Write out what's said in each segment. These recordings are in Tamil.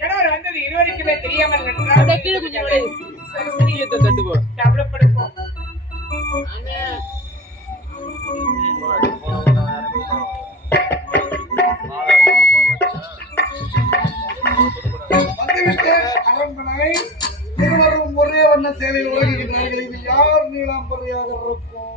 கணவர் வந்தது இருவருக்குமே தெரியாமல் டெவலப்படுப்போம். அரண்மனை இருவரும் ஒரே வண்ண சேலையில் உலகின்றார்கள். இது யார் நீலாம்பரியாக இருக்கும்?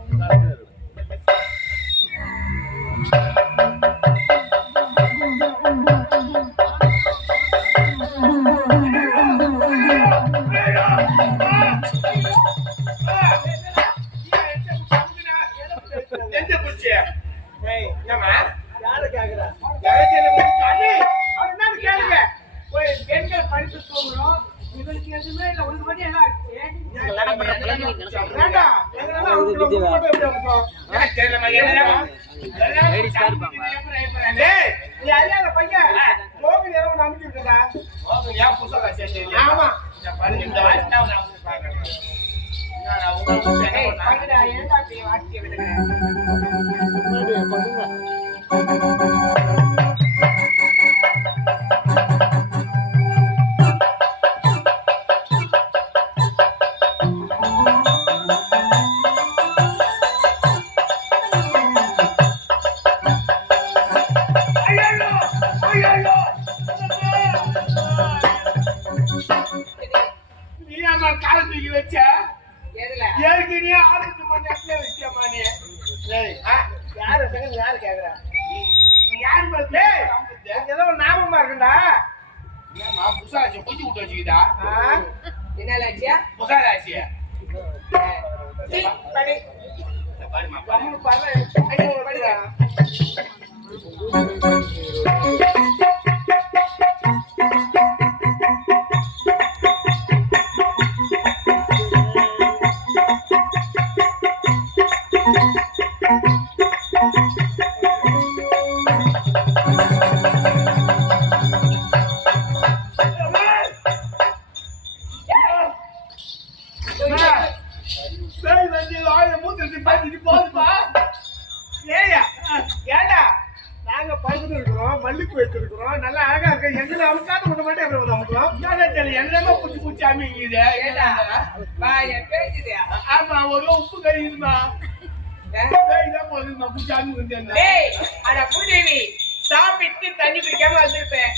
சாப்பிட்டு தண்ணி குடிக்காம வந்திருப்பேன்.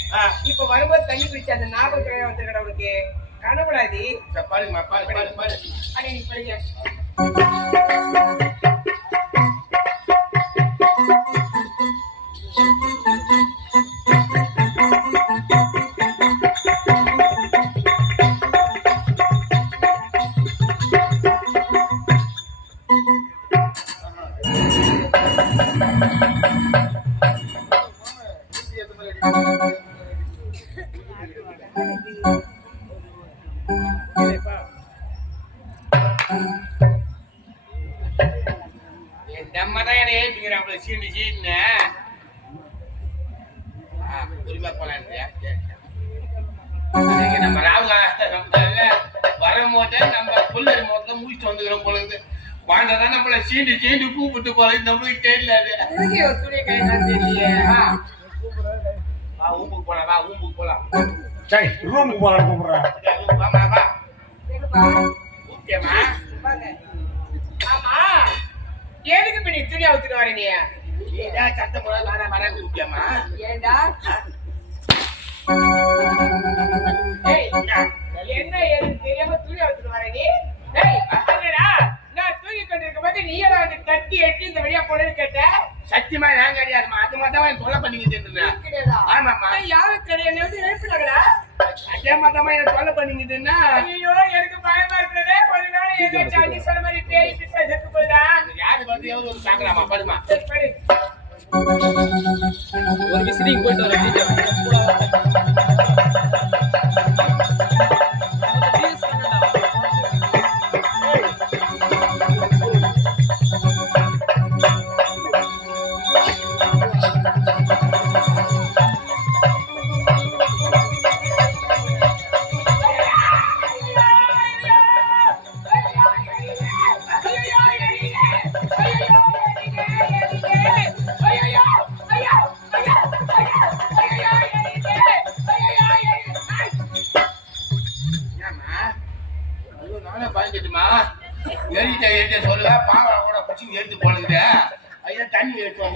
இப்ப வரும்போது தண்ணி குடிச்ச அந்த ஞாபகம் வந்துருக்கா உனக்கு? கனவுடாதி பாருங்க பாருங்க அடி படிங்க. வரும்போதே நம்ம புள்ளி மொத்தம் முடிச்சுட்டு வந்துக்கிறோம் பொழுது வாண்டதான் நம்மள சீண்டி சீண்டி கூப்பிட்டு போறது நம்மளுக்கு தெரியல. ஊம்புக்கு போலாம் வா, ஊம்புக்கு போலாம். சரி ரூமுக்கு போலாம் கூப்பிடுறேன். ஓகேமா. ஆமா எதுக்கு இப்ப நீ துணி அவுத்துட்டு வர? நீ ஏடா சத்தம் போட வாடா வாடா கூப்பிட்டியாமா? ஏண்டா என்ன ஏது தெரியாம துணி அவுத்துட்டு வர நீ? என்னடா நான் தூங்கி கொண்டிருக்கும் போது நீ எல்லாம் வந்து கட்டி எட்டி இந்த வழியா போனேன்னு கேட்ட? சத்தியமா நான் கிடையாதுமா. அது மாதிரி தான் தொலை பண்ணிக்கிட்டு இருந்தேன். ஆமாம்மா யாரும் கிடையாது வந்து எழுப்பினாங்கடா. அதே மாதிரி என்ன தொலை பண்ணிக்கிட்டுன்னா ஐயோ எனக்கு பயமா இருக்கிறதே. ஒரு நாள் எதாச்சும் அடி சொன்ன மாதிரி பேய் பிசா செத்து போயிடா. யாரு வந்து எவ்வளவு வந்து பாக்கலாமா? படுமா சரி படு. ஒரு விசிட்டிங் போயிட்டு வரேன்.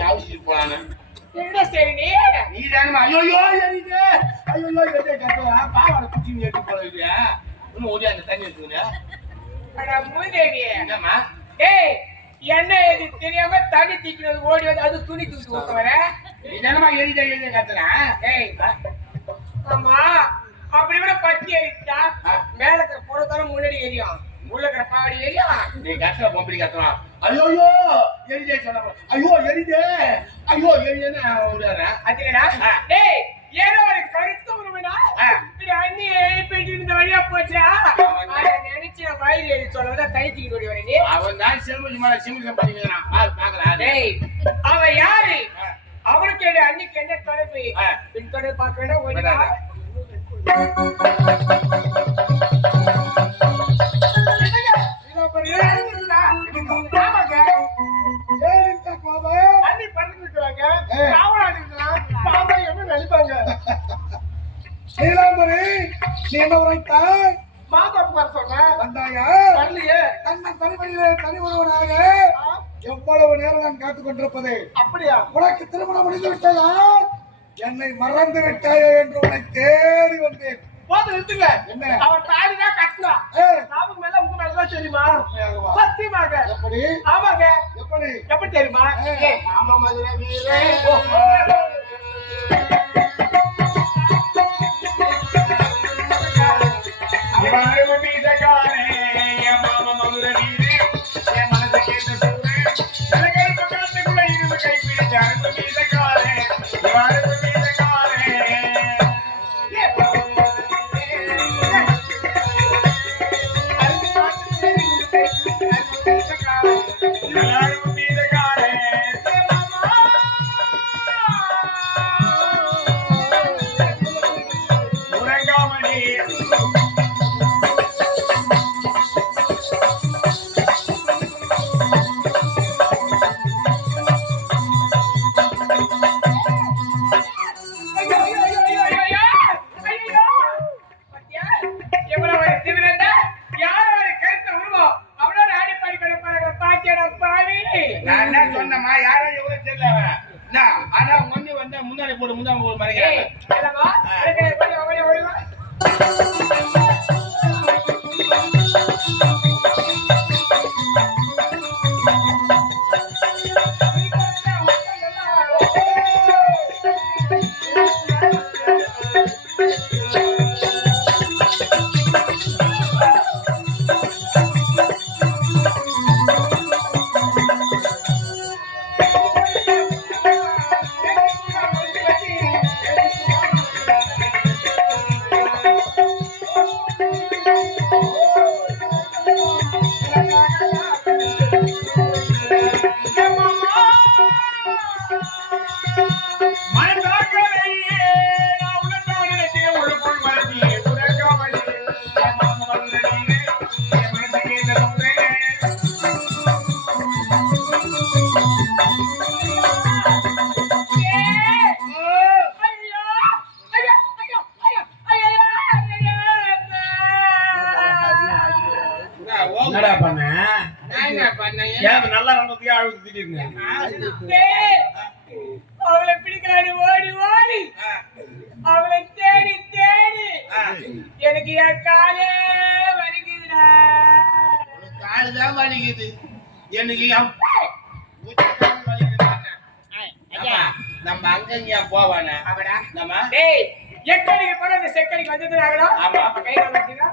ஆஃபீஸுக்கு போலான்னு. என்ன சரி நீ தானமா ஐயோ எரியுது ஐயோ எரியுது கத்துவா பாவாடை குச்சி எடுத்து போறது இன்னும் ஓடி அந்த தண்ணி எடுத்துக்கிற மூதேவி என்னம்மா ஏய் என்ன இது தெரியாம தண்ணி தீக்கிறது ஓடி வந்து அது துணி தூக்கி ஊத்த வர நீ தானமா எரியுது கத்துறேன். ஏய் ஆமா அப்படி விட பத்தி எரிச்சா மேல இருக்கிற பொருத்தான முன்னாடி எரியும் உள்ள இருக்கிற பாடி எரியும். நீ கத்துற பொம்பளை கத்துறான் ஐயோ எரிதே சொன்ன ஐயோ எரிதே ஐயோ எரியுதுன்னு விடுறேன். அதுலடா டேய் ஏதோ ஒரு கருத்து உருவனா இப்படி அண்ணி எழுப்பிட்டு இந்த வழியா போச்சா அத நினைச்சு வயிறு எரி சொல்லதான் தைத்திக்கு ஓடி வரேன். அவன் தான் செல்வஜி மேல சிமுகம் பண்ணிக்கிறான் பாக்கலாம். டேய் அவன் யாரு அவனுக்கு என்ன அன்னைக்கு என்ன தொடர்பு பின் தொடர்பு பார்க்க வேண்டாம் ஓடிடா. நீலாம்பரி நீ என்ன உரைத்தாய்? மாதாக்கு வர சொன்ன வந்தாயா? வரலையே. தன்னன் தனிமையிலே தனி ஒருவனாக எவ்வளவு நேரம் நான் காத்துக் கொண்டிருப்பது? அப்படியா? உனக்கு திருமணம் முடிந்து விட்டதா? என்னை மறந்து விட்டாயோ என்று உன்னை தேடி வந்தேன். போது நிறுத்துங்க. என்ன? அவன் தாலிதான் கட்டினான். நாமுக்கு மேல உங்க மேலதான் தெரியுமா? சத்தியமாக. எப்படி? ஆமாங்க. எப்படி? எப்படி தெரியுமா? ஆமா மதுரை வீரே. முன்னாடி போடு மறைக்கிறாங்க. நல்லா வந்ததுக்கு அழுது திடீர்னு அவளை பிடிக்காது ஓடி ஓடி அவளை தேடி தேடி எனக்கு என் காலே வலிக்குதுடா. காலுதான் வலிக்குது எனக்கு நம்ம அங்க போவானே அவடா நம்ம டேய் எக்கடிக்கு கூட அந்த செக்கடிக்கு வந்தது ஆகணும். ஆமா. அப்ப கையில வந்தீங்க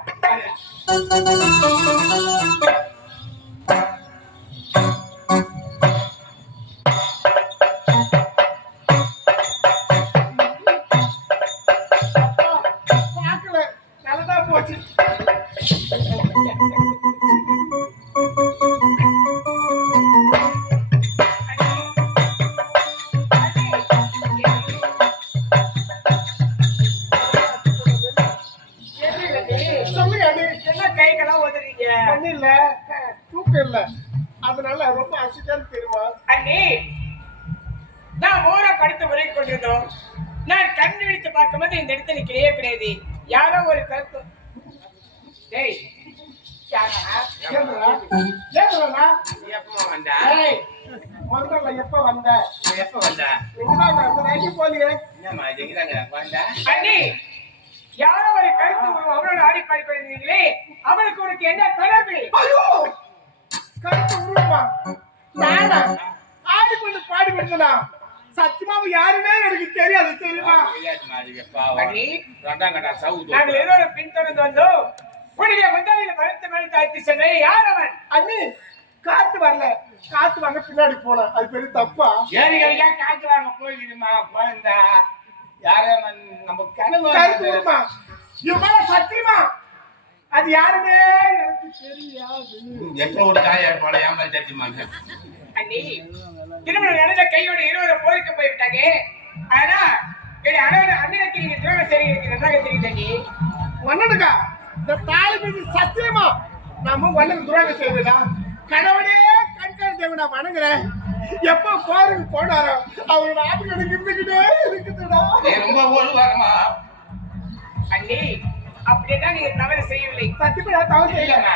பாக்கல நல்லதா போச்சு. என்ன கைகளாம் உதறீங்க? இல்ல தூக்கம் இல்ல அதனால ரொம்ப அசிச்சான்னு தெரியுமா? அண்ணி நான் ஓரா படித்து உரை கொண்டிருந்தோம். நான் கண்ணு விழித்து பார்க்கும்போது இந்த இடத்துல கிடையவே கிடையாது. யாரோ ஒரு கருத்து டேய் யாரா ஏதுடா எப்பமா வந்தா ஏய் முதல்ல எப்ப வந்த எப்ப வந்தா எங்கதான் அந்த நைட்டு போலியே என்னம்மா இது இங்கதாங்க வந்தா அண்ணி யாரோ ஒரு கருத்து உருவம் அவனோட ஆடி பாடி பண்ணிருந்தீங்களே அவனுக்கு உனக்கு என்ன தொடர்பு? ஐயோ கருத்து உருவமா நானா ஆடி பண்ணி பாடி பண்ணா சத்தியமா யாருமே எனக்கு தெரியாது தெரியுமா தெரியாதுமா அது எப்பா ரெண்டாம் கட்டா சவுது நாங்கள் ஏதோ ஒரு பின்தொடர்ந்து வந்தோம் உன்னுடைய முதலில் மரத்து மேலே தாழ்த்தி சென்றேன். யார் அவன்? அண்ணி காத்து வரல காத்து வாங்க பின்னாடி போனேன் அது பெரிய தப்பா ஏரிகளுக்கா காத்து வாங்க போயிருக்குமா குழந்தா யாரும் நம்ம கனவு கருத்து உருவமா இவன் சத்தியமா அது யாருமே எனக்கு தெரியாது எத்தனை ஒரு காய போல ஏமா தெரியுமா அண்ணி திருமணம் நடந்த கையோட இருவரை போருக்கு போய்விட்டாங்க. ஆனா அண்ணனுக்கு நீங்க திருமணம் சரி இருக்கு நன்றாக தெரியுது அண்ணி. ஒன்னனுக்கா இந்த தாய் மீது சத்தியமா நம்ம ஒன்னனுக்கு துரோகம் செய்யலா கடவுளே கண்காணி தேவனா வணங்குறேன் எப்ப போருக்கு போனாரோ அவரோட ஆட்டுக்கு இருந்துகிட்டே இருக்குதுடா ரொம்ப ஓடுவாரமா அண்ணி அப்படின்னா நீங்க தவறு செய்யவில்லை. சத்தியமா தவறு செய்யல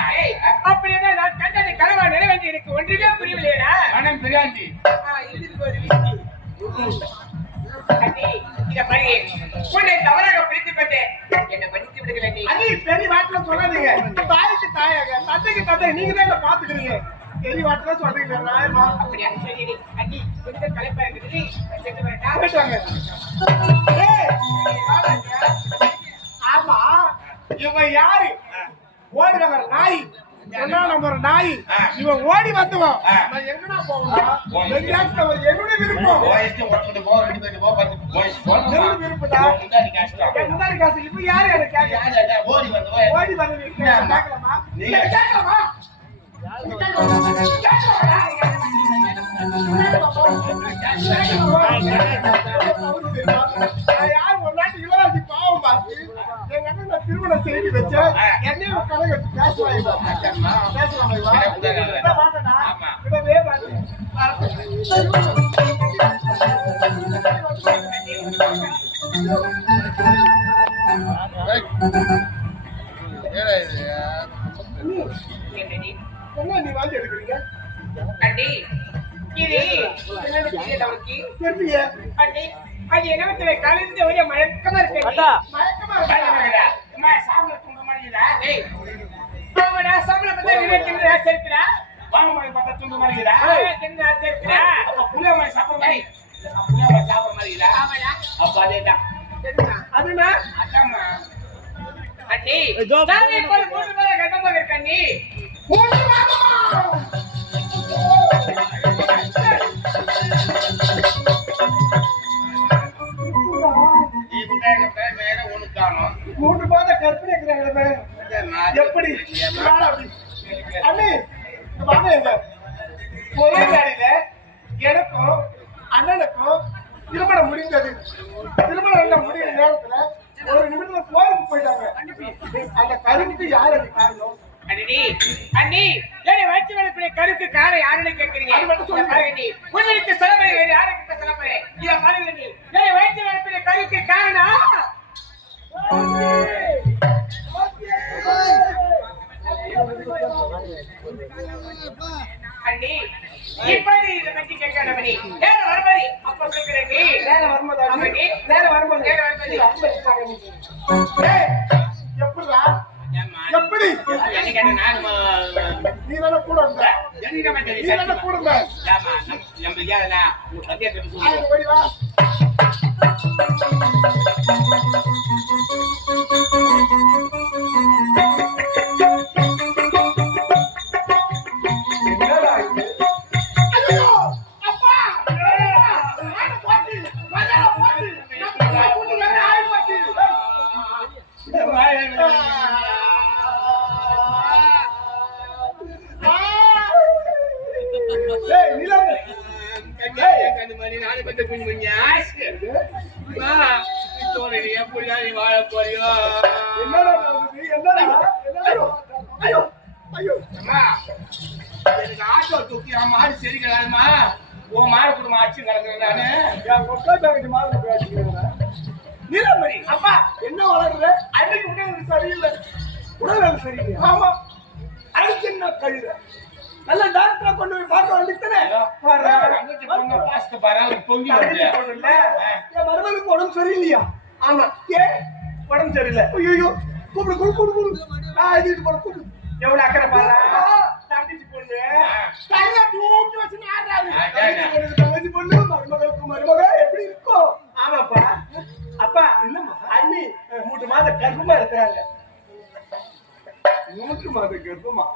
அப்படின்னா நான் கண்டதை கனவா நிறைவேற்றி எனக்கு ஒன்றுமே புரியவில்லையா? மனம் பிரியாண்டி இதுக்கு ஒரு விஸ்கி. அண்ணி இத பாருங்க உன்னை தவறாக பிடித்து கொண்டேன் என்ன மன்னித்து விடுங்கள் அண்ணி. அண்ணி பெரிய வாட்டில சொல்லாதீங்க தாய்க்கு தாயாக தந்தைக்கு தந்தை நீங்க தான் என்ன பாத்துக்கிறீங்க பெரிய வாட்டில சொல்றீங்க நாயமா அப்படியா சரி அண்ணி கொஞ்சம் களைப்பா இருக்குது சென்று வரட்டா? போயிட்டாங்க ஆமா இவன் யாரு ஓடுறவர் நாய் என்ன நம்பர் நாய் இவன் ஓடி வந்தவன் நான் எங்கடா போகணும் என்னுடைய விருப்பம் என்னுடைய விருப்பம்டா என் முன்னாடி காசு இப்ப யாரு எனக்கு கேட்க ஓடி வந்து கேட்கலாமா கேட்கலாமா யார் ஒரு நாட்டு இளவரசி பாவம் பார்த்து எங்க அண்ணன் நான் திருமணம் செய்து வச்சேன் என்னையும் கணக்கு என்ன நீ வாங்கி எடுக்கிறீங்க அண்ணி இது என்னன்னு தெரியல அவனுக்கு தெரியலையே அண்ணி அது என்னவத்துல கலந்து ஒரே மயக்கமா இருக்கு மயக்கமா இருக்கா சாப்பிட தூங்க மாட்டேங்குதா அவனா சாப்பிட பார்த்தா விவேக்கிற ஆசை இருக்கிறா வாங்க மாதிரி பார்த்தா தூங்க மாட்டேங்குதா என்ன ஆசை இருக்கிறா புளிய மாதிரி சாப்பிட மாதிரி புளிய மாதிரி சாப்பிட மாட்டேங்குதா ஆமாடா அப்ப அதேதான் அதுனா அதாம்மா அண்ணி தானே போல மூணு பேரை கட்டமாக இருக்க அண்ணி மூன்று மாத கற்பனை இருக்கிறாங்களே எப்படி அண்ணே வாங்க எங்க ஒரே காலையில எனக்கும் அண்ணனுக்கும் திருமணம் முடிந்தது திருமணம் முடிகிற நேரத்துல ஒரு நிமிடத்துல கோயிலுக்கு போயிட்டாங்க அந்த கருவுக்கு யார் அது காரணம் அண்ணி ஏன் வயிற்று வளர்ப்புடைய கருக்கு காரணம் யாருன்னு கேட்கிறீங்க அது மட்டும் சொல்லுங்க. பாருங்க உங்களுக்கு செலவு வேறு யாருக்கு செலவு இத பாருங்க நீ ஏன் வயிற்று வளர்ப்புடைய கருக்கு காரணம் அண்ணி இப்படி இதை பற்றி கேட்கணும் நீ நேரம் வருமதி அப்ப சொல்கிறேன் நீ நேரம் வரும்போது நேரம் வரும்போது எப்படிடா எப்படி நீ தானே கூட இருந்த நீ தானே கூட இருந்த ஓடி வா அப்பா என்ன வளர்ற அன்னைக்கு உடல் சரியில்லை உடல் சரியில்லை ஆமா அதுக்கு என்ன கழுத நல்ல டாக்டரா கொண்டு போய் பார்க்க வேண்டியதானே தங்கச்சி பொண்ணு பாஸ்ட் பாரு அவருக்கு பொங்கி வருது என் மருமகளுக்கு உடம்பு சரியில்லையா ஆமா ஏன் உடம்பு சரியில்லை ஐயோ கூப்பிடு கூப்பிடு கூப்பிடு இது போட கூப்பிடு எவ்வளவு அக்கறை பாரு தங்கச்சி பொண்ணு தங்க தூக்கி வச்சு நாடுறாரு தங்கச்சி பொண்ணு மருமகளுக்கு மருமக எப்படி இருக்கும் ஆமாப்பா அப்பா இல்லம்மா அண்ணி 3 மாதம் கர்ப்பமா இருக்கிறாங்க 3 மாதம் கர்ப்பமா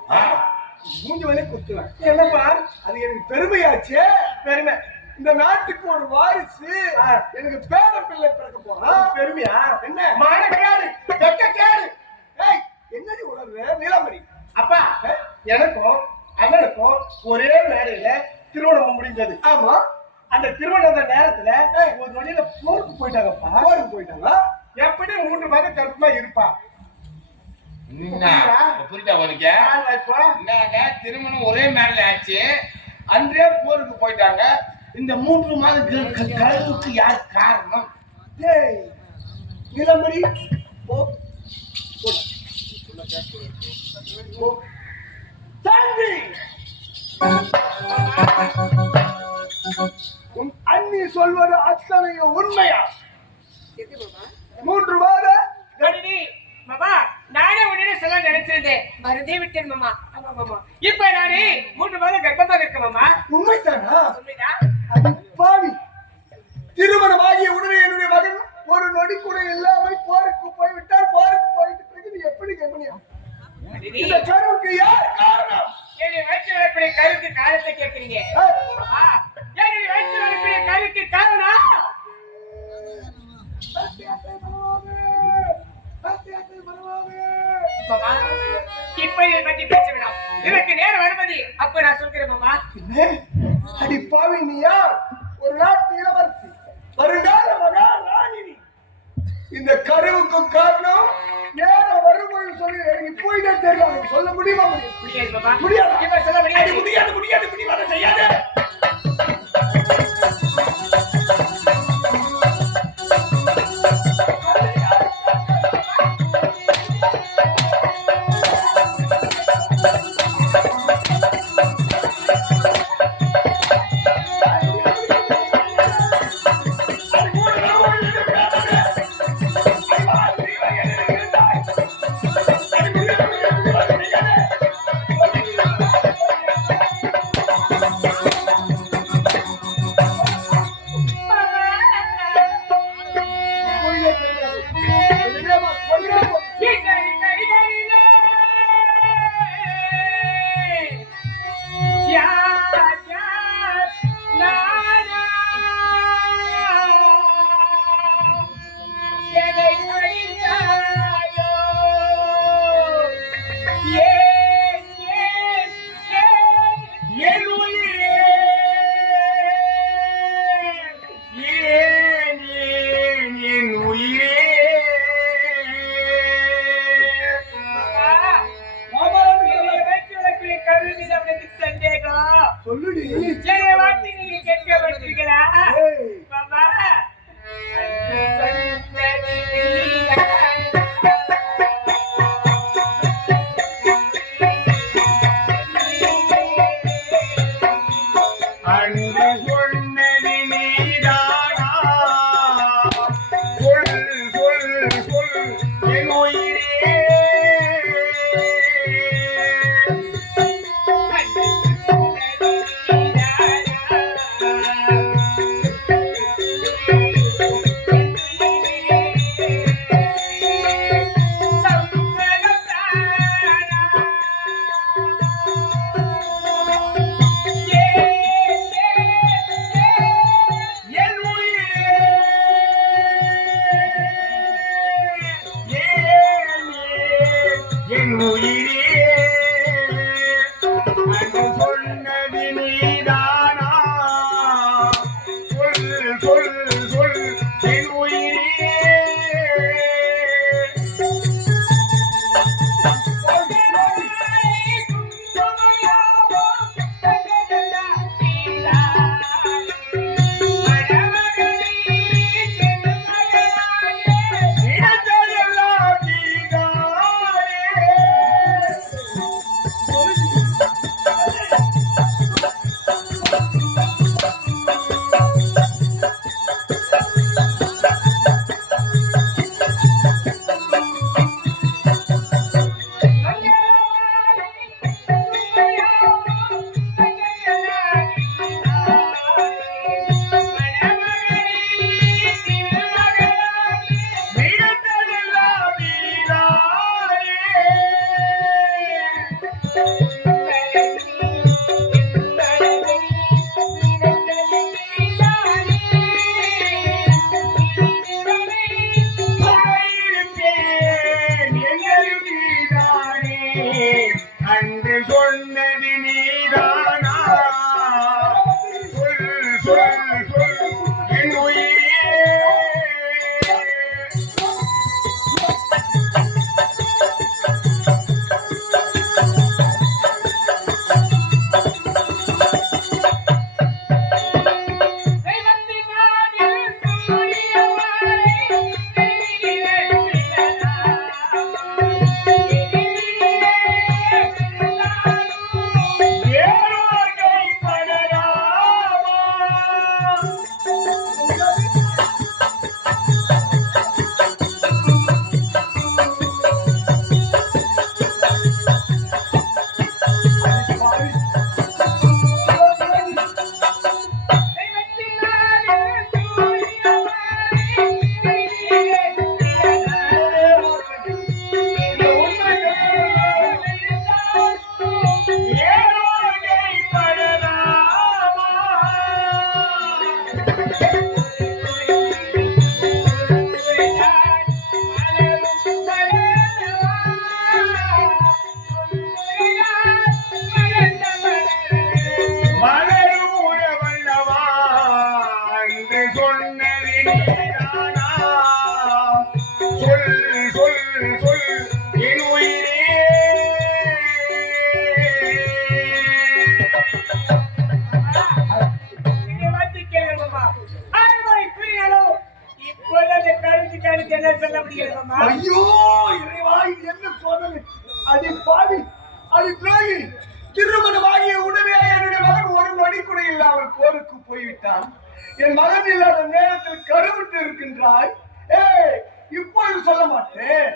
மூஞ்சி வரையும் குத்துவேன் என்னப்பா அது எனக்கு பெருமையாச்சே பெருமை இந்த நாட்டுக்கு ஒரு வாரிசு எனக்கு பேர பிள்ளை பிறக்க போறான் பெருமையா என்ன மானக்கேடு வெட்கக்கேடு ஏய் என்னடி உணர்வு நீலாமணி அப்பா எனக்கும் அவனுக்கும் ஒரே மேடையில திருமணம் முடிஞ்சது ஆமா அந்த திருமண நேரத்துல ஒரு வழியில போருக்கு போயிட்டாங்கப்பா போருக்கு போயிட்டாங்க எப்படி 3 மாதம் கர்ப்பமா இருப்பா புரியுதா உனக்கு என்னங்க திருமணம் ஒரே மேல ஆச்சு அன்றே போருக்கு போயிட்டாங்க இந்த 3 மாத கருவுக்கு யார் காரணம் நிலமணி உன் அண்ணி சொல்வது அத்தனையும் உண்மையா 3 மாத மாமா நானே உடனே சொல்ல நினைச்சிருந்தேன் மறந்தே விட்டேன் மாமா ஆமா மாமா இப்ப நானே 3 மாதம் கர்ப்பமாக இருக்கேன் மாமா உண்மைதானா உண்மைதான் பாவி திருமணமாகிய உடனே என்னுடைய மகன் ஒரு நொடி கூட இல்லாமல் போருக்கு போய்விட்டார் போருக்கு போயிட்டு பிறகு நீ எப்படி கர்ப்பிணியா இந்த கருவுக்கு யார் காரணம் என்னுடைய வயிற்று வளர்ப்பினை கருக்கு காரணத்தை கேட்கிறீங்க மாமா என்னுடைய வயிற்று வளர்ப்பினை கருக்கு காரணம் மாமா இப்ப இதை பற்றி பேச வேண்டாம் எனக்கு நேரம் வருவது அப்ப நான் சொல்கிறேன் மாமா அடி பாவி நீயா ஒரு நாட்டு இளவரசி வருங்கால மகாராணி இந்த கருவுக்கு காரணம் நேரம் வரும்போது சொல்லி எனக்கு போயிட்டே தெரியல சொல்ல முடியுமா முடியாது மாமா முடியாது இப்ப சொல்ல முடியாது முடியாது முடியாது முடிவாத செய்யாது சொல்லுடி வார்த்தை நீங்க கேட்க மாட்டீங்களா மாமா அன்று சொன்னது நீதானா சொல் சொல் சொல் என் உயிரே என் உயிரே அன்று சொன்னது நீதானா சொல் சொல் சொல் என் உயிரே சொன்னது நீதானா? சொல் சொல் சொல் என் உயிரே. இதை வந்து கேளுங்க மாமா. ஆழ்வாரை கூறினாலும் இப்போது அந்த கருத்துக்கு அடுத்து என்ன சொல்ல முடியாது மாமா. ஐயோ இறைவா, இது என்ன சோதனை! அடி பாவி, அடி துரோகி! திருமணமாகிய உடனே என்னுடைய மகன் ஒரு நொடி கூட இல்லாமல் போருக்கு போய்விட்டான். என் மகன் இல்லாத நேரத்தில் கருவுற்று இருக்கின்றாய். ஏய், இப்போது சொல்ல மாட்டேன்.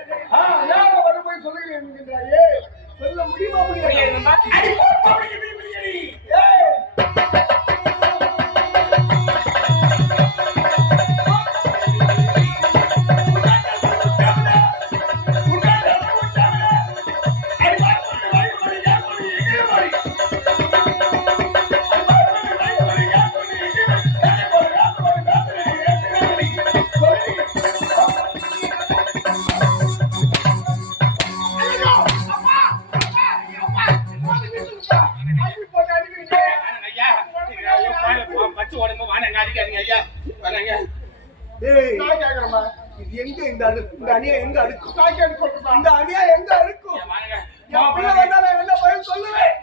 வர போய் சொல்லுகிறேன் என்கின்றாயே. சொல்ல முடியுமா? முடியாது. அடி போட்டு ஏய், பச்சு உடம்பு வாங்க அடிக்காதீங்க ஐயா. வராங்க. நான் கேக்குறேம்மா, இது எங்க இந்த அணியா எங்க அடுக்கும்? இந்த அணியா எங்க அடுக்கும்? என் பிள்ளை வந்தாலும் என்ன பதில் சொல்லுவேன்?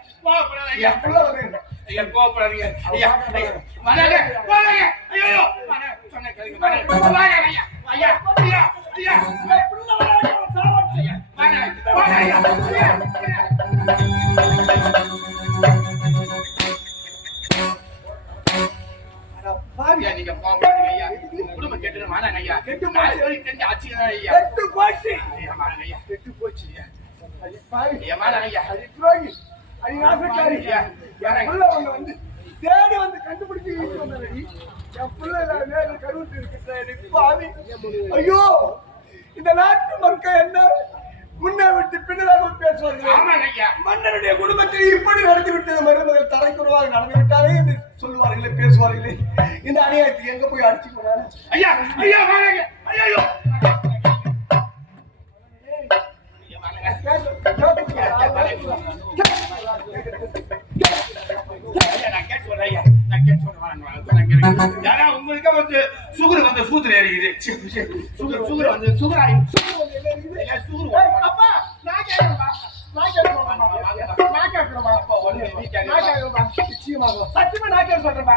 என் பிள்ளை வருங்க. ஐயா கோபப்படாதீங்க ஐயா. வராங்க வராங்க. ஐயோ சொன்ன கேளுங்க. வராங்க ஐயா. ஐயா ஐயா ஐயா என் பிள்ளை வராங்க, சாவட்சி. வராங்க வராங்க ஐயா. பாவி, நீங்க கோபப்படாதீங்க ஐயா. குடும்பம் கெட்டு வாங்க ஐயா. கெட்டு நாலு வரைக்கும் தெரிஞ்சு ஆச்சுதான் ஐயா. கெட்டு போச்சு. ஐயா வாங்க ஐயா. கெட்டு போச்சு. அடி பாவி, ஐயா வாங்க ஐயா. அடி துரோகி, அடி நாசக்காரி. என் பிள்ளை வந்து தேடி வந்து கண்டுபிடிச்சு வீட்டு வந்தடி. என் பிள்ளை நேரில் கருவுட்டு இருக்கிற பாவி. ஐயோ, இந்த நாட்டு மக்கள் என்ன முன்னே விட்டு பின்னதாக பேசுவார்கள். ஆமாங்க ஐயா. மன்னனுடைய குடும்பத்தை இப்படி நடத்தி விட்டது மருமகள் தலைக்குறவாக நடந்து விட்டாலே என்று சொல்லுவார்களே, பேசுவார்களே. இந்த அநியாயத்தை எங்க போய் அடிச்சு போனாரு? ஐயா ஐயா வாங்க ஐயா. ஐயோ உங்களுக்கு வந்து சுகர் வந்து சூத்துல ஏறிக்குது. சுகர் வந்து சுகர் ஆகி அப்பா, நான் கேட்கிறேன்பா. சத்தியமா நான் கேட்க சொல்றேன்பா.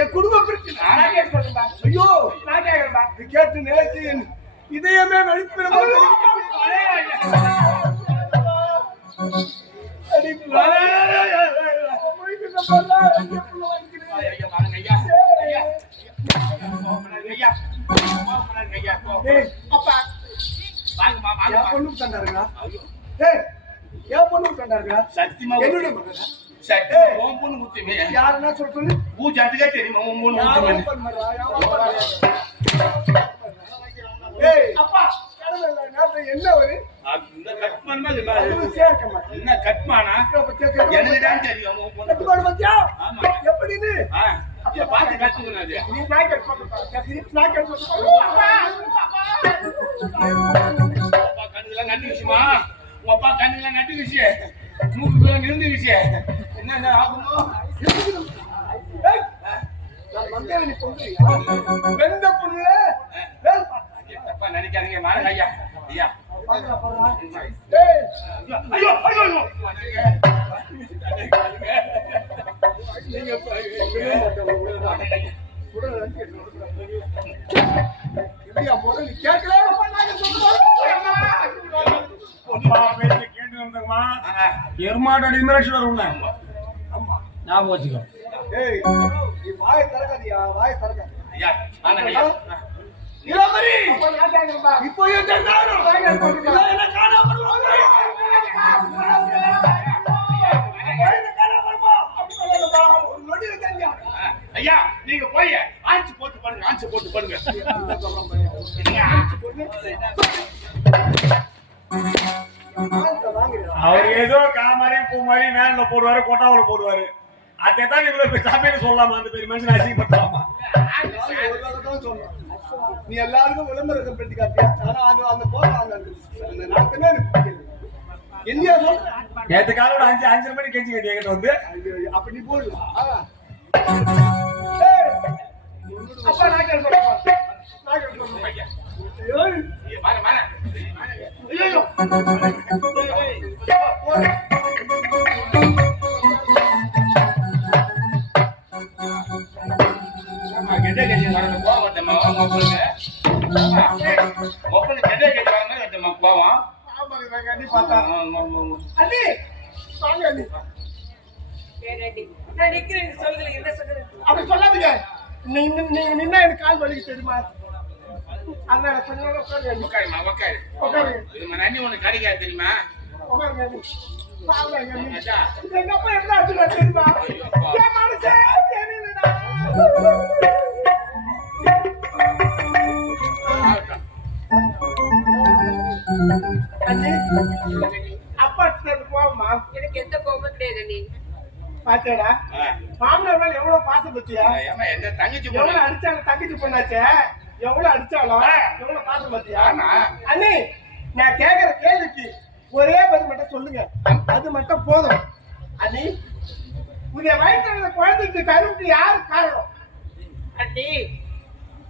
என் குடும்ப பிரச்சனை நான் கேட்க சொல்றேன்பா. ஐயோ, நான் கேட்கிறேன்பா. இது கேட்டு நேற்று என் இதயமே வெடிப்பிட அப்பா வாங்கம்மா வாங்க. பொண்ணுக்கு தந்தாருங்க. என் பொண்ணுக்கு தந்தாருங்க. சத்தியமா என்னுடைய மகன் சத்தியமா உன் பொண்ணு முத்துமே. யாருன்னா சொல்லு. பூஜாட்டுக்கே தெரியுமா உன் பொண்ணு முத்துமே. அப்பா, என்ன ஒரு இந்த கட்மானமா சேர்க்கமா என்ன கட்மானா எனக்கு தான் தெரியும் உன் பொண்ணு. கட்டுப்பாடு பத்தியா? ஆமா. எப்படின்னு இத பார்த்து கத்துக்கணும் அது. நீ நாய்க்கு சொல்லுப்பா. நாய்க்கு அப்பா கண்ணுல நட்டுக்குச்சுமா. உங்க அப்பா கண்ணுல நட்டுக்குச்சு. மூக்குக்குள்ள நிறுந்துக்குச்சு. என்ன ஆகுமோ? நான் வந்தேன், நீ சொல்றியா? வெந்த புல்ல தப்பா நினைக்காதீங்க. வாங்க ஐயா. ஐயா ஐயோ ஐயோ ஐயோ நீங்க முதல்ல கேட்கல. எருமாட்டோட இமரேஷன் வரும்ல. ஞாபகம் வச்சுக்கோ. ஏய், நீ வாயை திறக்காதீயா, வாயை திறக்காத. ஐயா வாங்க ஐயா. இளமரி, இப்போ என்ன என்ன காணாம வருவாங்க. ஒரு நொடியில தெரியா. ஐயா நீங்க போய் ஆச்சு போட்டு பாருங்க. ஆச்சு போட்டு பாருங்க. அவர் ஏதோ காமாரி பூ மாதிரி வேன்ல போடுவாரு, கொட்டாவுல போடுவாரு. அதான் இவ்வளவு சாப்பிட்டு சொல்லலாமா? அந்த பெரிய மனுஷன் அசிங்கப்படுத்தலாமா? நீ எல்லாருக்கும் விளம்பரம் பெட்டி காட்டியா? ஆனா அந்த போற அந்த நாட்டுமே இந்தியா சொல்ற நேற்று காலையில 5:30 மணி கெஞ்சி கட்டி எங்கிட்ட வந்து அப்படி போடலாம். ஆமா, கெட்ட கட்சி வரது கோவம் வருதும்மா, உங்களுக்கு. ஆமா, உங்களுக்கு கெட்ட கட்சி வர மாதிரி வருதும்மா கோவம். ஆமாங்க நான் கண்டி பார்த்தா அண்ணி வாங்க அண்ணி நான் நிக்கிறேன் சொல்லுங்க என்ன சொல்லுங்க அப்படி சொல்லாதீங்க நீங்க நின்னா எனக்கு கால் வலிக்கு தெரியுமா அதனால கொஞ்சம் நேரம் உட்காருங்க அண்ணி. உட்காருமா, உட்காரு. உட்காருங்க இதுமா நன்னி உனக்கு கிடைக்காது தெரியுமா? உட்காருங்க அண்ணி. பாவம் அண்ணி. அச்சா, எங்க அப்பா என்ன ஆச்சுன்னா தெரியுமா ஐயோப்பா. என் மனசே தெரியலடா ஆகட்டும். அண்ணி அப்பா சேர்ந்து போவோமா எனக்கு எந்த கோபமும் கிடையாது நீ பாத்தியாடா ஆ, மாமனார் மேல எவ்வளவு பாசம் பத்தியா ஏம்மா, என்ன தங்கச்சி எவ்வளவு பொண்ணு? அடிச்சாலும் தங்கச்சி பொண்ணாச்சே எவ்வளவு அடிச்சாலும் எவ்வளவு பாசம் பத்தியா ஆமா. அண்ணி நான் கேக்குற கேள்விக்கு ஒரே பதில் மட்டும் சொல்லுங்க அது மட்டும் போதும் அண்ணி உன்னை வயிற்றுல குழந்தைக்கு கருவுக்கு யாரு காரணம் அண்ணி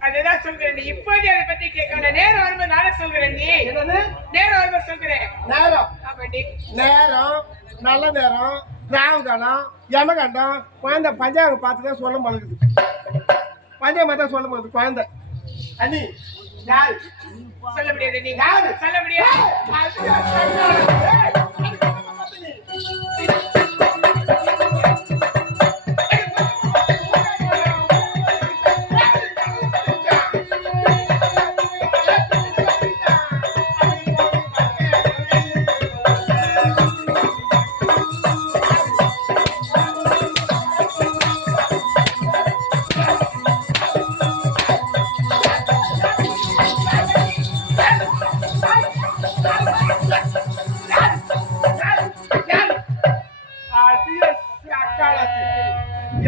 அதுதான் சொல்கிறேன் நீ இப்போதே அதை பத்தி கேட்க நேரம் வரும்போது நானே சொல்கிறேன் நீ என்னது நேரம் வரும்போது சொல்கிறேன் நேரம் ஆமாண்டி நேரம் நல்ல நேரம் ராகுகாலம் யமகண்டம் குழந்தை பஞ்சாங்கம் பார்த்து தான் சொல்ல பழகுது பஞ்சாங்கம் தான் சொல்ல போகுது குழந்தை அண்ணி யாரு சொல்ல முடியாது நீ யாரு? சொல்ல முடியாது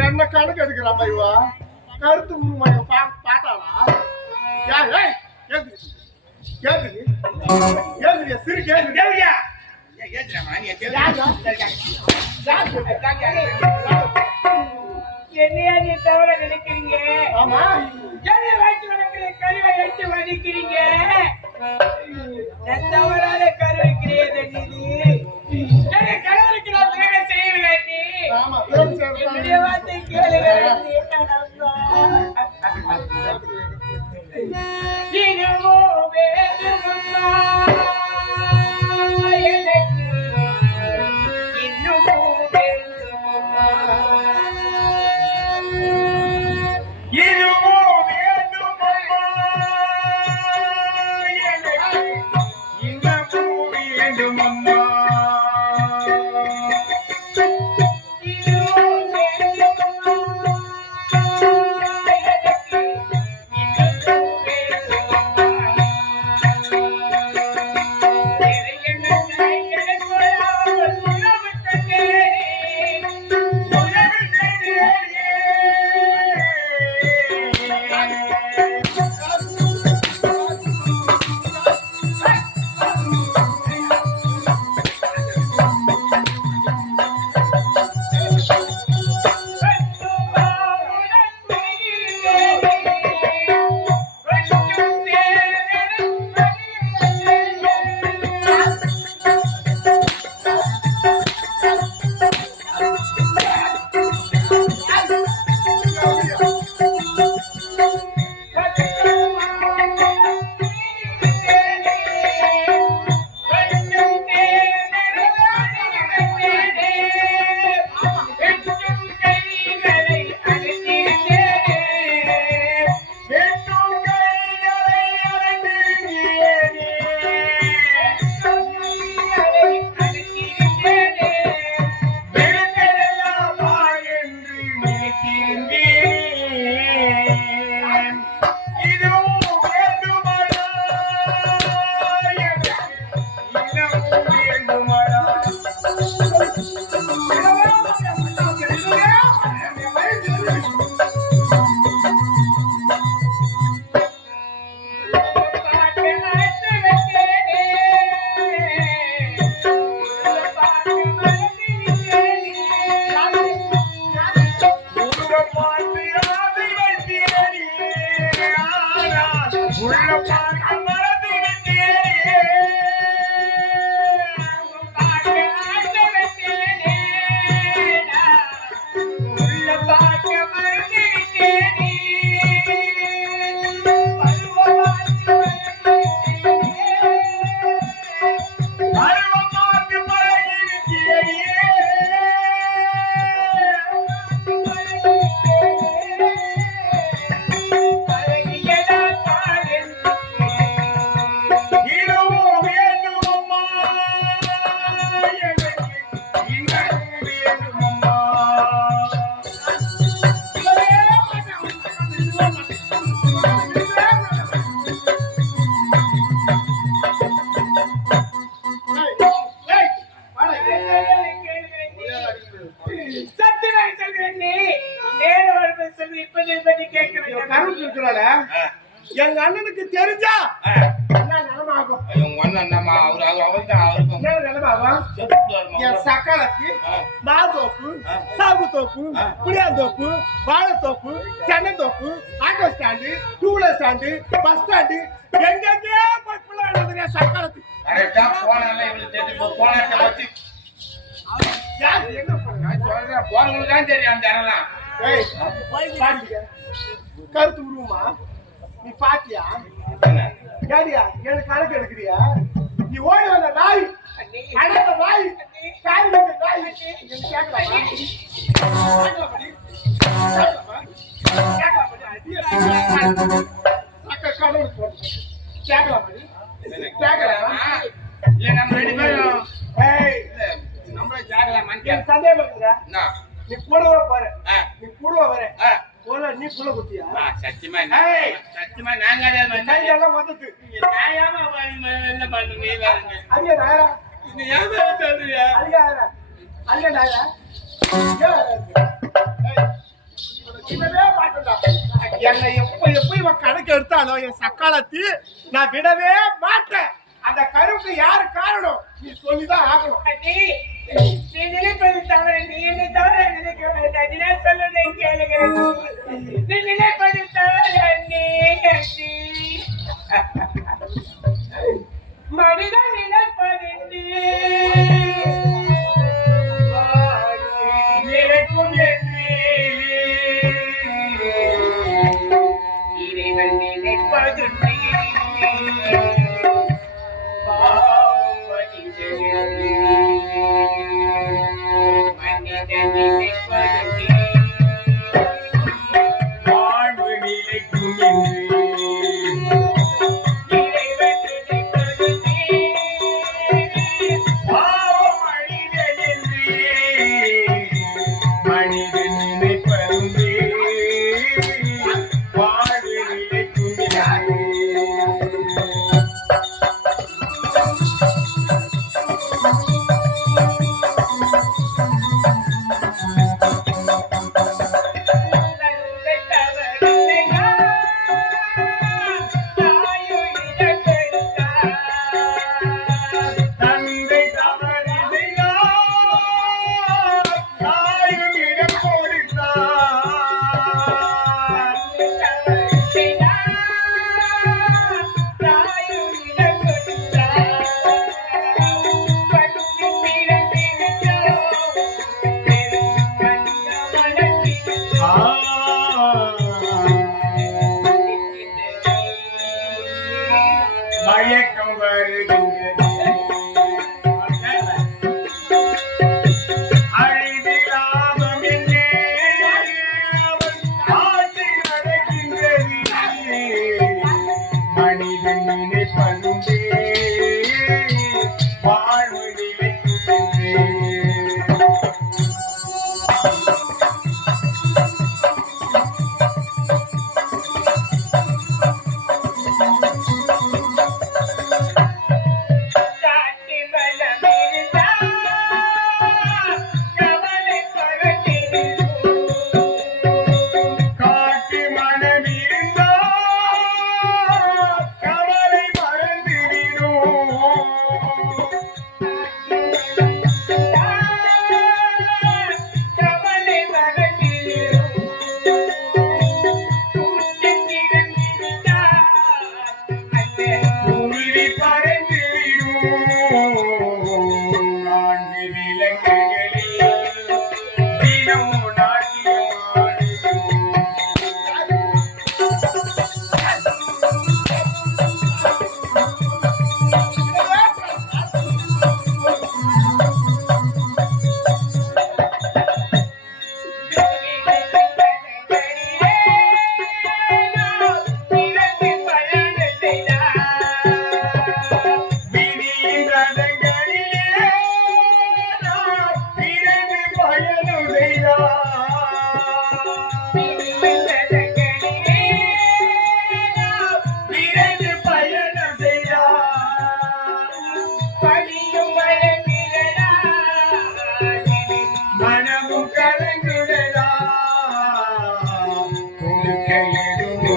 என்ன கணக்கு எடுக்கிறான் இவா கருத்து உருவம் பாட்டாளா யார் கேக்குது சிறு கேக்குது தேவையா? ஏன் ஏத்துறாமா? நீ என்னையா நீ தவிர நினைக்கிறீங்க ஆமா என்னைய வயிற்று வளர்க்கிற கருவை எடுத்து வலிக்கிறீங்க நான் தவறான கருவை கிடையாது இது என்னை கணவருக்கு நான் துணை செய்யவில்லை நீ ஆமா என்னுடைய வார்த்தை கேளுங்க இதுவோ வேண்டுமா எனக்கு இன்னுமோ வேண்டுமா இதுவோ வேண்டுமம்மா, எனக்கு இன்னமும் வேண்டுமம்மா. வீட்டுல இருக்கிறாள எங்க அண்ணனுக்கு தெரிஞ்சா என்ன நிலைமை ஆகும்? உங்க அண்ணன் என்னம்மா அவர்தான் அவருக்கும் என்ன நிலைமை ஆகும்? செத்துட்டாருமா. என் சக்காலக்கு மாதோப்பு, சாகுத்தோப்பு, புளியாந்தோப்பு, வாழைத்தோப்பு, தென்னந்தோப்பு, auto stand, two wheeler stand, bus stand எங்கெங்கே போய் பிள்ளை எழுதுறியா சக்காலத்து? கரெக்டா போனால இவளுக்கு தெரியும் போனாட்ட வச்சு யார் என்ன பண்ணுங்க? நான் சொல்றேன் போறவங்களுக்கு தான் தெரியும் அந்த இடம்லாம். ஏய், பாத்தியா? கருத்து உருவமா நீ பாத்தியா? யாரியா எனக்கு கணக்கு எடுக்கிறியா? நீ ஓடி வந்த நாய் அடத்த நாய் காய் வந்த நாய் என்ன கேட்கலாமா? கேட்கலாமா? இல்ல நம்ம ரெண்டு பேரும் ஏய், நம்மள ஜாகலாமான்னு எனக்கு சந்தேகம் இருக்குடா. என்ன? நீ கூடவே போற, ஆ. நீ கூடவே வர. ஆ. போல நீ புள்ள குத்தியா? சத்தியமா சத்தியமா நான் கிடையாது. கையெல்லாம் வந்துட்டு நான் ஏமா என்ன பண்ணு நீ வேறுங்க அங்கே நாயரா, நீ ஏன் சொல்றியா? அங்கே ஆயரா, அங்கே நாயரா. விடவே மாட்டேன்டா. என்னை எப்ப இவன் கணக்கு எடுத்தாலும் என் சக்காலத்தி நான் விடவே மாட்டேன். அந்த கருவுக்கு யாரு காரணம் நீ சொல்லிதான் ஆகணும். அண்ணி, நீ நினைப்பது தவறு. நீ என்னை தவற நினைக்க வேண்டாம். நீ நான் சொல்வதை கேளுங்க. நீ நினைப்பது தவறு அண்ணி. அண்ணி, மனிதன் நினைப்பது நினைக்கும் என்று இறைவன் நினைப்பது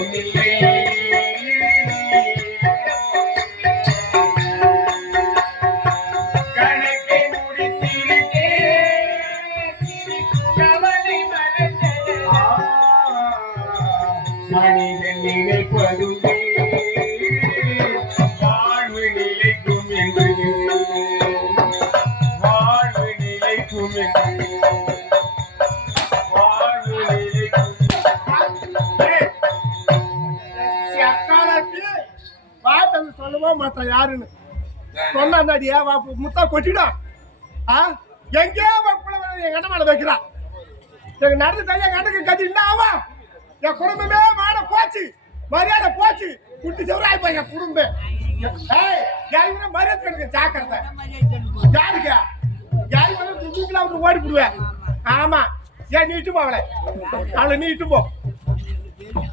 எதுவும் இல்லை. கணக்கை முடித்திருக்கேன், கவலை மறந்தது. மனிதன் நினைப்பதுவே வாழ்வு நிலைக்கும் என்று, வாழ்வு நிலைக்கும் என்று, வாழ்வு நிலைக்கும். சக்காலத்து வார்த்தை சொல்லவோ மாட்டான் யாருன்னு சொன்னாடியா முத்தா கொட்டிடும். எங்கேயோ என் கண்ண மேல வைக்கிறான். எங்க நடந்து தனியா கண்ணுக்கு கத்தி என்ன ஆவா? என் குடும்பமே மாட போச்சு, மரியாதை போச்சு, குட்டி செவராய் போய் என் குடும்பம். யாருமே மரியாதை கணக்கு ஜாக்கிரதை. யாருக்கா யாருக்கு துணிக்கெல்லாம் வந்து ஓடி போடுவேன். ஆமா, ஏன் நீ இட்டு போ அவளை, அவளை நீ இட்டு போ,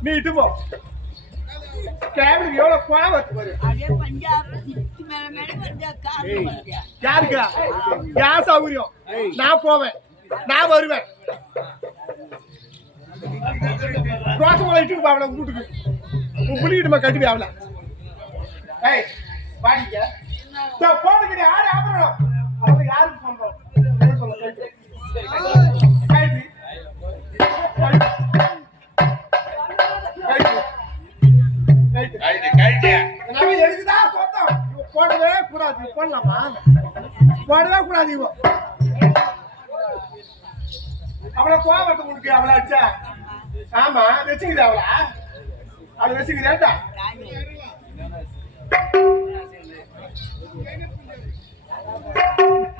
நீ இட்டு போ. கேவலுக்கு எவ்வளவு கோவம் வருது. யாருக்கா யார் சௌகரியம்? நான் போவேன், நான் வருவேன். ரோசமலை இட்டு போ அவளை வீட்டுக்கு. உன் புள்ளிக்கிட்டுமா கட்டுவி அவளை. ஏய் பாடிக்க போட்டுக்கிட்டே ஆடு ஆபரணம் அவன் யாருக்கு சொல்றோம்? எதுக்குதான் சொத்தம் போடவே கூடாது. போடலாமா? போடவே கூடாது. இவன் அவளை கோவத்தை கொடுக்கு அவளை அடிச்சா. ஆமா வச்சுக்குது அவளா, அவளை வச்சுக்குதேட்டா.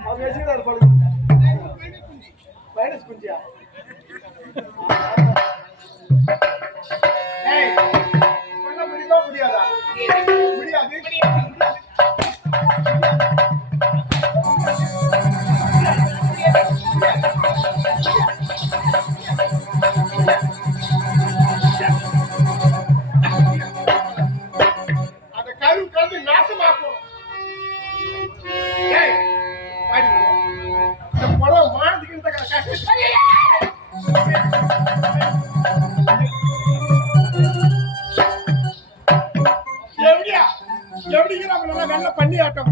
அவன் வச்சுக்கிறாரு பழகு மைனஸ் குஞ்சியா. ஏய் சொல்ல முடியுமா முடியாதா? முடியாது. அந்த கரு கலந்து நாசமாக்கும். ஏய் பாடி இந்த படம் மானத்துக்கு இந்த கஷ்டம். எப்படியா எப்படிங்கிறப்ப வெள்ள பண்ணி ஆட்டம்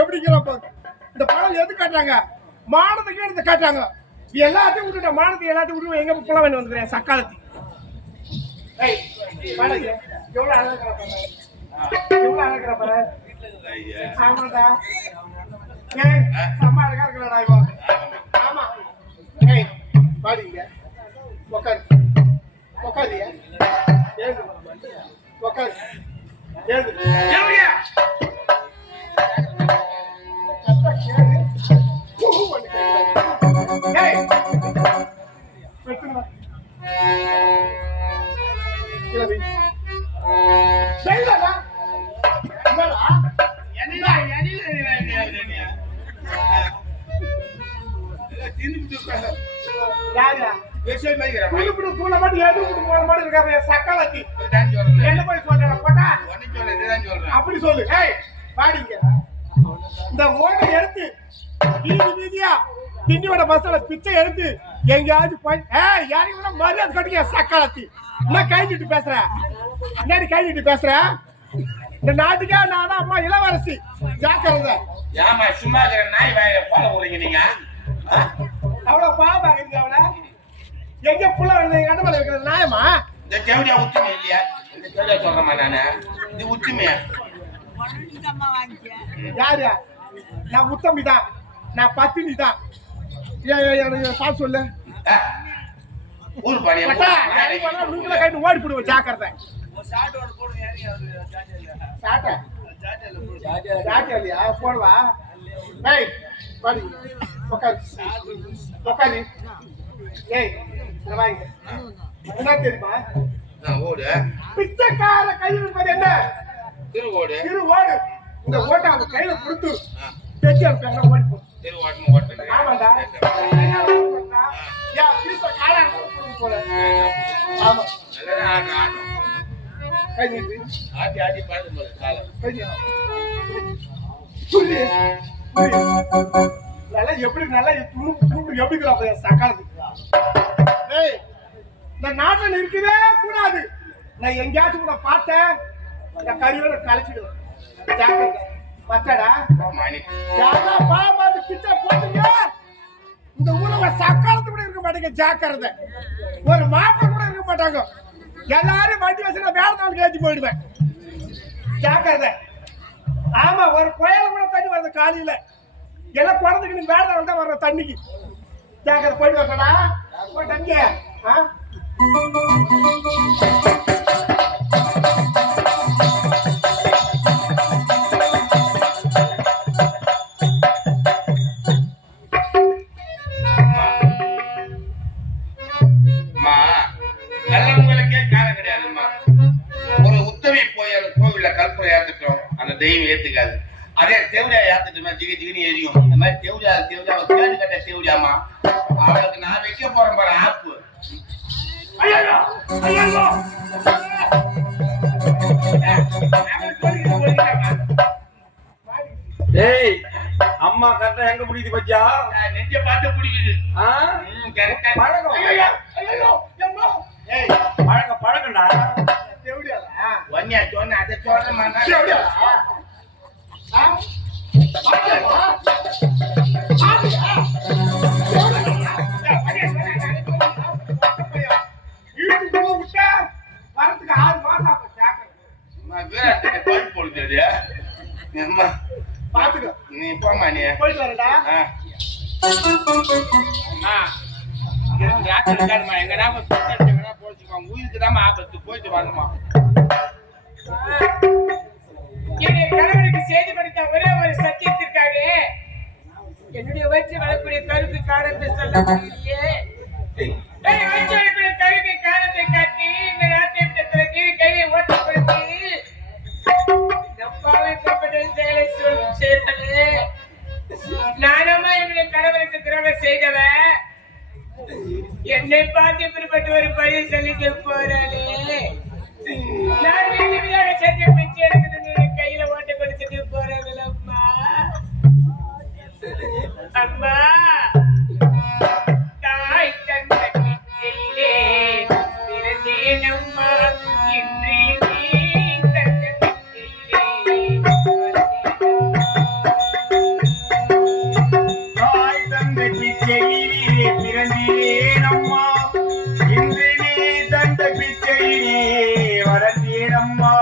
எப்படிங்கிறப்ப இந்த படம் எது காட்டுறாங்க? மானத்துக்கு எடுத்து காட்டுறாங்க. எல்லாத்தையும் விட்டுட்டேன், மானத்துக்கு எல்லாத்தையும் விட்டு எங்க புள்ள வேணும் வந்துக்கிறேன் சக்காலத்தி. ஏய் பாருங்க எவ்வளவு அழகிறப்ப, எவ்வளவு அழகிறப்ப. ஆமாடா ஏய் அம்மா அழகா இருக்கலடா இவ. ஆமா ஏய் பாடிங்க உட்காரு உட்காரியா ஏழு உட்காரு ஏழு ஜவுளியா ஏய் வெட்டுங்க இல்ல செய்யலடா என்னடா என்னடா என்னடா யாரா பேசவே மாட்டேங்கற புள்ள புள்ள மட்டும் ஏது போற மாதிரி இருக்காரு சக்காலத்தி. என்ன போய் சொல்றடா போடா ஒண்ணு சொல்ல இதுதான் சொல்றேன். அப்படி சொல்லு. ஏய் பாடிங்க இந்த ஓட்டை எடுத்து வீதி வீதியா திண்டியோட பஸ்ல பிச்சை எடுத்து எங்கயாவது போய் ஏய் யாரையும் கூட மரியாதை கட்டிக்க சக்காலத்தி. என்ன கை நீட்டு பேசுற? என்னடி கை நீட்டு பேசுற? இந்த நாட்டுக்கே நான் தான் அம்மா இளவரசி ஜாக்கிரதை. ஏமா சும்மா இருக்கிற நாய் வாயில போல போறீங்க நீங்க? அவ்வளவு பாவம் பாக்குறீங்க அவளை. எங்க புள்ள வந்து எங்க அண்ணன் வைக்கிறது நியாயமா? இந்த ஜவுளியா உச்சுமே இல்லையா? இந்த ஜவுளியா சொல்றேமா நானு இது உச்சுமையா? யாரு? நான் முத்தம்பி தான், நான் பத்தினி தான். பார்த்து சொல்லு. ஊர் பாடியா நூக்குல கைட்டு ஓடி போடுவோம் ஜாக்கிரதை. இல்லையா போடுவா. ஏய் பாடி உட்காரு உட்காரு. ஏய் வாங்க என்ன தெரியுமா? ஓடு பிச்சைக்கார கையில் இருப்பது என்ன? திருவோடு திரு ஓடு. இந்த ஓட்டை அவங்க கையில கொடுத்து தெச்சு அனுப்பாங்க ஓடி போ. திருவோட்டு ஓட்டு. ஆமாடா யா பீச காலா போல. ஆமா நல்ல ஆடு ஆடு கை நீட்டு ஆடி ஆடி பாடு போல கால கை புரி புரி நல்லா எப்படி நல்லா துணு எப்படி கிராப்ப சக்காலத்து. ஏய் இந்த நாட்டுல இருக்கவே கூடாது. நான் எங்கேயாச்சும் கூட பார்த்தேன் என் கறியோட கழிச்சிடுவேன். ஜாக்கிரதை. பத்தாடா மணி யாரா பாமாது பிச்சை போட்டீங்க இந்த ஊர்ல சக்காலத்து கூட இருக்க மாட்டேங்க. ஜாக்கிரதை. ஒரு மாப்பிள்ளை கூட இருக்க மாட்டாங்க. எல்லாரும் வண்டி வச்சுனா வேற நாளுக்கு ஏற்றி போயிடுவேன். ஜாக்கிரதை. ஆமா ஒரு கோயில கூட தண்ணி வருது காலையில. எல்லாம் குழந்தைக்கு நீ வேற நாள் தான் வர்ற தண்ணிக்கு. ஜாக்கிரதை போயிட்டு வரடா. போயிட்டு நல்லவங்களுக்கே காலம் கிடையாதும்மா. ஒரு உத்தமி போய் அந்த கோவில்ல கற்பூரை ஏத்துட்டோம், அந்த தெய்வம் ஏத்துக்காது. அதே தேவடியா ஏத்துட்டோம்னா ஜிகி ஜிகின்னு எரியும். அந்த மாதிரி தேவடியா கேடு கட்ட தேவடியாமா அவளுக்கு நான் வைக்க போறேன் பாரு ஆப்பு. ஐயோ ஐயோ ஏய் அம்மா கரெக்டா எங்க பிடிக்குது பச்சா? நெஞ்ச பார்த்து பிடிக்குது. பழக்கம். ஐயோ ஐயோ அம்மா. ஏய் பழக்கம்டா. ஒன்னியா சொன்ன அதை சொல்றமா வரத்துக்கு 6 மாசம் ஆகும். ஜாக்கிரதை. பல்ப் போடுது. பாத்துக்க. நீ போமா நீ போயிட்டு வரடா. ஆபத்து போயிட்டு வரணுமா? என்னுடைய கணவனுக்கு செய்து கொடுத்த ஒரே ஒரு சத்தியத்திற்காக என்னுடைய வயிற்றில் வரக்கூடிய கருத்து காரணத்தை சொல்ல முடியலையே. வயிற்றில் வரக்கூடிய கருத்து காரணத்தை காட்டி இந்த நாட்டை விட்டு கீழ் கையை ஓட்டப்படுத்தி செயலை செய்தது நானமா என்னுடைய கணவனுக்கு துரோகம் செய்தவன். என்னை பார்த்து இப்படிப்பட்ட ஒரு பழி சொல்லிட்டு போறாளே. நான் வீதியாக சென்று பிச்சை எடுக்கிறது கையில ஓட்ட கொடுத்துட்டு போறாங்கள அம்மா. அம்மா தாய் தந்த பிச்சையிலே பிறந்தேன் அம்மா. இன்றி தந்த பிச்சையிலே தாய் தந்த பிச்சையிலே பிறந்தேன் அம்மா. இன்று நீ தந்த பிச்சையிலே வளர்ந்தேன் அம்மா.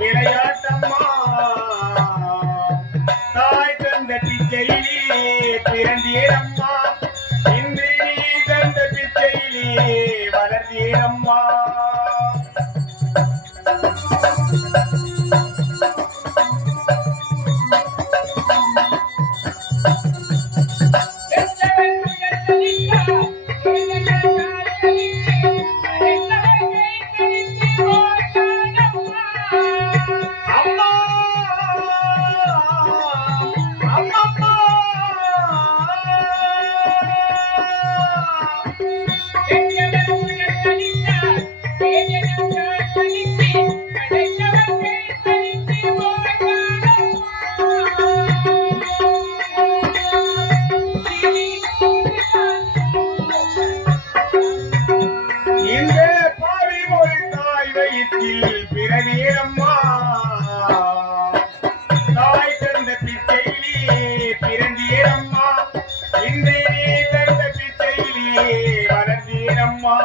விளையாட்டம்மா தாய் தந்த பிச்சையிலே பிறந்தேன் அம்மா. இன்று நீ தந்த பிச்சையிலே வளர்ந்தேன் அம்மா. அம்மா அம்மா இந்த பாவி ஒரு தாய் வயிற்றில் பிறந்தேன் அம்மா. தாய் தந்த பிச்சையிலே பிறந்தேன் அம்மா. இன்று நீ தந்த பிச்சையிலே வளர்ந்தேன் அம்மா.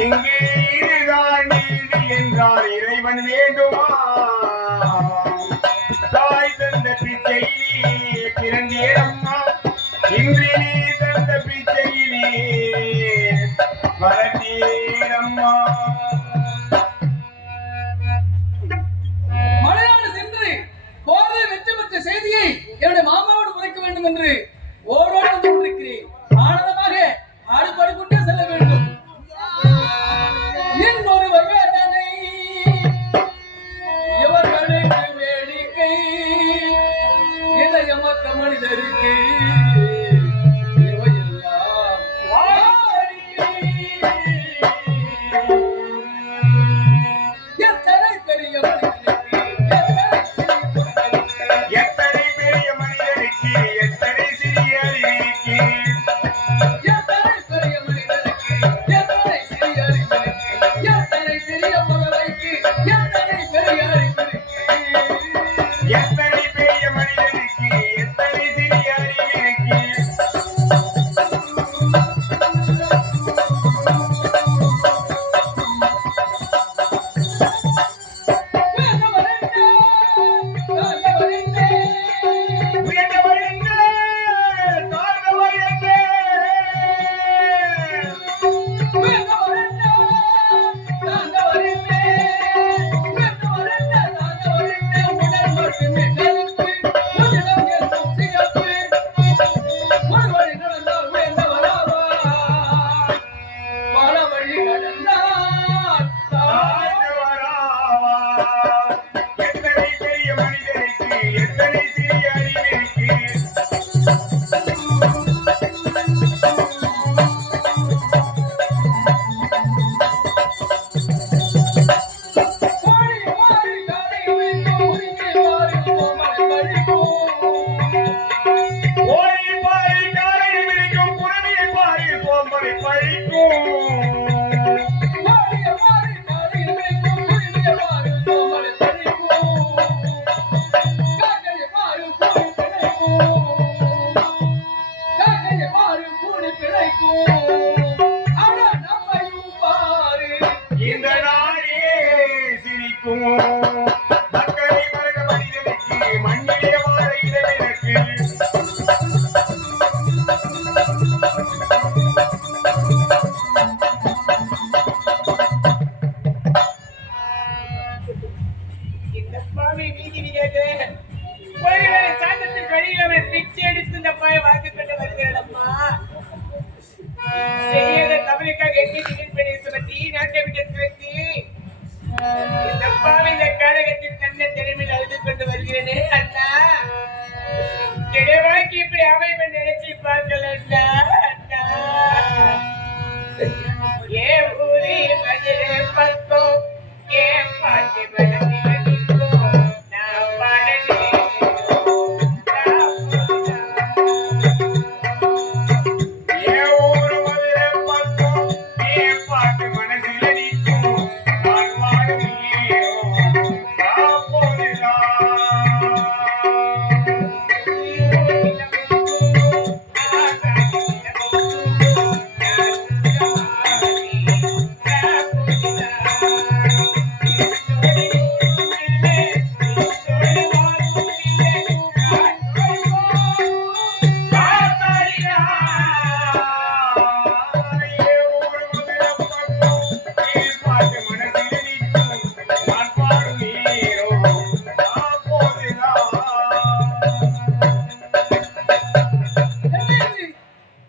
இங்கே இதுதான் நீதி என்றால் இறைவன் வேண்டுமா? தாய் தந்த பிச்சையிலே பிறந்தேரம்மா, இன்று நீ தந்த பிச்சையிலே வளர்ந்தேரம்மா. மலைநாடு சென்று போரில் வெற்றி பெற்ற செய்தியை என்னுடைய மாமாவோடு உரைக்க வேண்டும் என்று ஓடோடு வந்து கொண்டிருக்கிறேன். ஆனந்தமாக ஆடுபாடு கொண்டே செல்ல வேண்டும். இன்னொரு வேதனை இவர்களுக்கு வேடிக்கை, இதயமற்ற மனிதருக்கு இவையெல்லாம் வாடிக்கை. எத்தனை பெரிய மனிதனுக்கு எத்தனை பெரிய மனிதனுக்கு எத்தனை சிறிய அறிவிக்கு, எத்தனை பெரிய மனிதனுக்கு எத்தனை சிறிய அறிவிற்கு, எத்தனை சிறிய பறவைக்கு எத்தனை பெரிய அறிவிற்கு. எத்தனை பெரிய மனிதனுக்கு எத்தனை சிறிய அறிவிற்கு. உயர்ந்தவர் என்ன, தாழ்ந்தவர் என்ன, தாழ்ந்தவராவார். எத்தனை பெரிய மனிதனுக்கு எத்தனை சிறிய அறிவிற்கு. ஓடி பாரி காலையில் விழிக்கும், புறவியில் பாரி சோம்பரை பழிக்கும். இந்த நாடே சிரிக்கும். மக்களை மறந்த மனிதனுக்கு மண்ணிலே வாழ இடமிருக்கு. இந்த பாவி வீதி விதியாக கோயிலை சாந்தத்தின் வழியில் அவன் பிச்சை எடுத்து இந்த பாயை வாங்கி கொண்டு வருகிறதம்மா. செய்யாத தவறுக்காக எண்ணி பெரிய சுமத்தி நாட்டை விட்டு துரத்தி இந்த பாவி இந்த காலகத்தில் தன்னை திறமையில் அழுது கொண்டு வருகிறேனே அண்ணா. கிடைவாக்கி இப்படி அமைவன் நினைச்சு பார்க்கல அண்ணா. அண்ணா ஏ ஊரே மதுரை பக்கம் ஏ பாட்டி மனதில் நான் பாடலே ஏ ஊரு மதுரை பக்கம், ஏ பாட்டு மனசில் நிற்கும். நான் வாடும் ஹீரோ, அப்போதுதான்.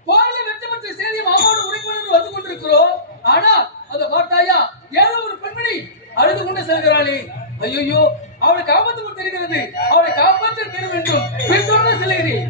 கோயிலில் வெற்றி பெற்ற செய்தி மாமாவோடு உரைக்கொண்டு வந்து கொண்டிருக்கிறோம். ஆனா அதை பார்த்தாயா, ஏதோ ஒரு பெண்மணி அழுது கொண்டு செல்கிறாளே. ஐயோ, அவளுக்கு ஆபத்து தெரிகிறது. அவளை காப்பாற்ற தர வேண்டும். பின்தொடர்ந்து செல்கிறேன்.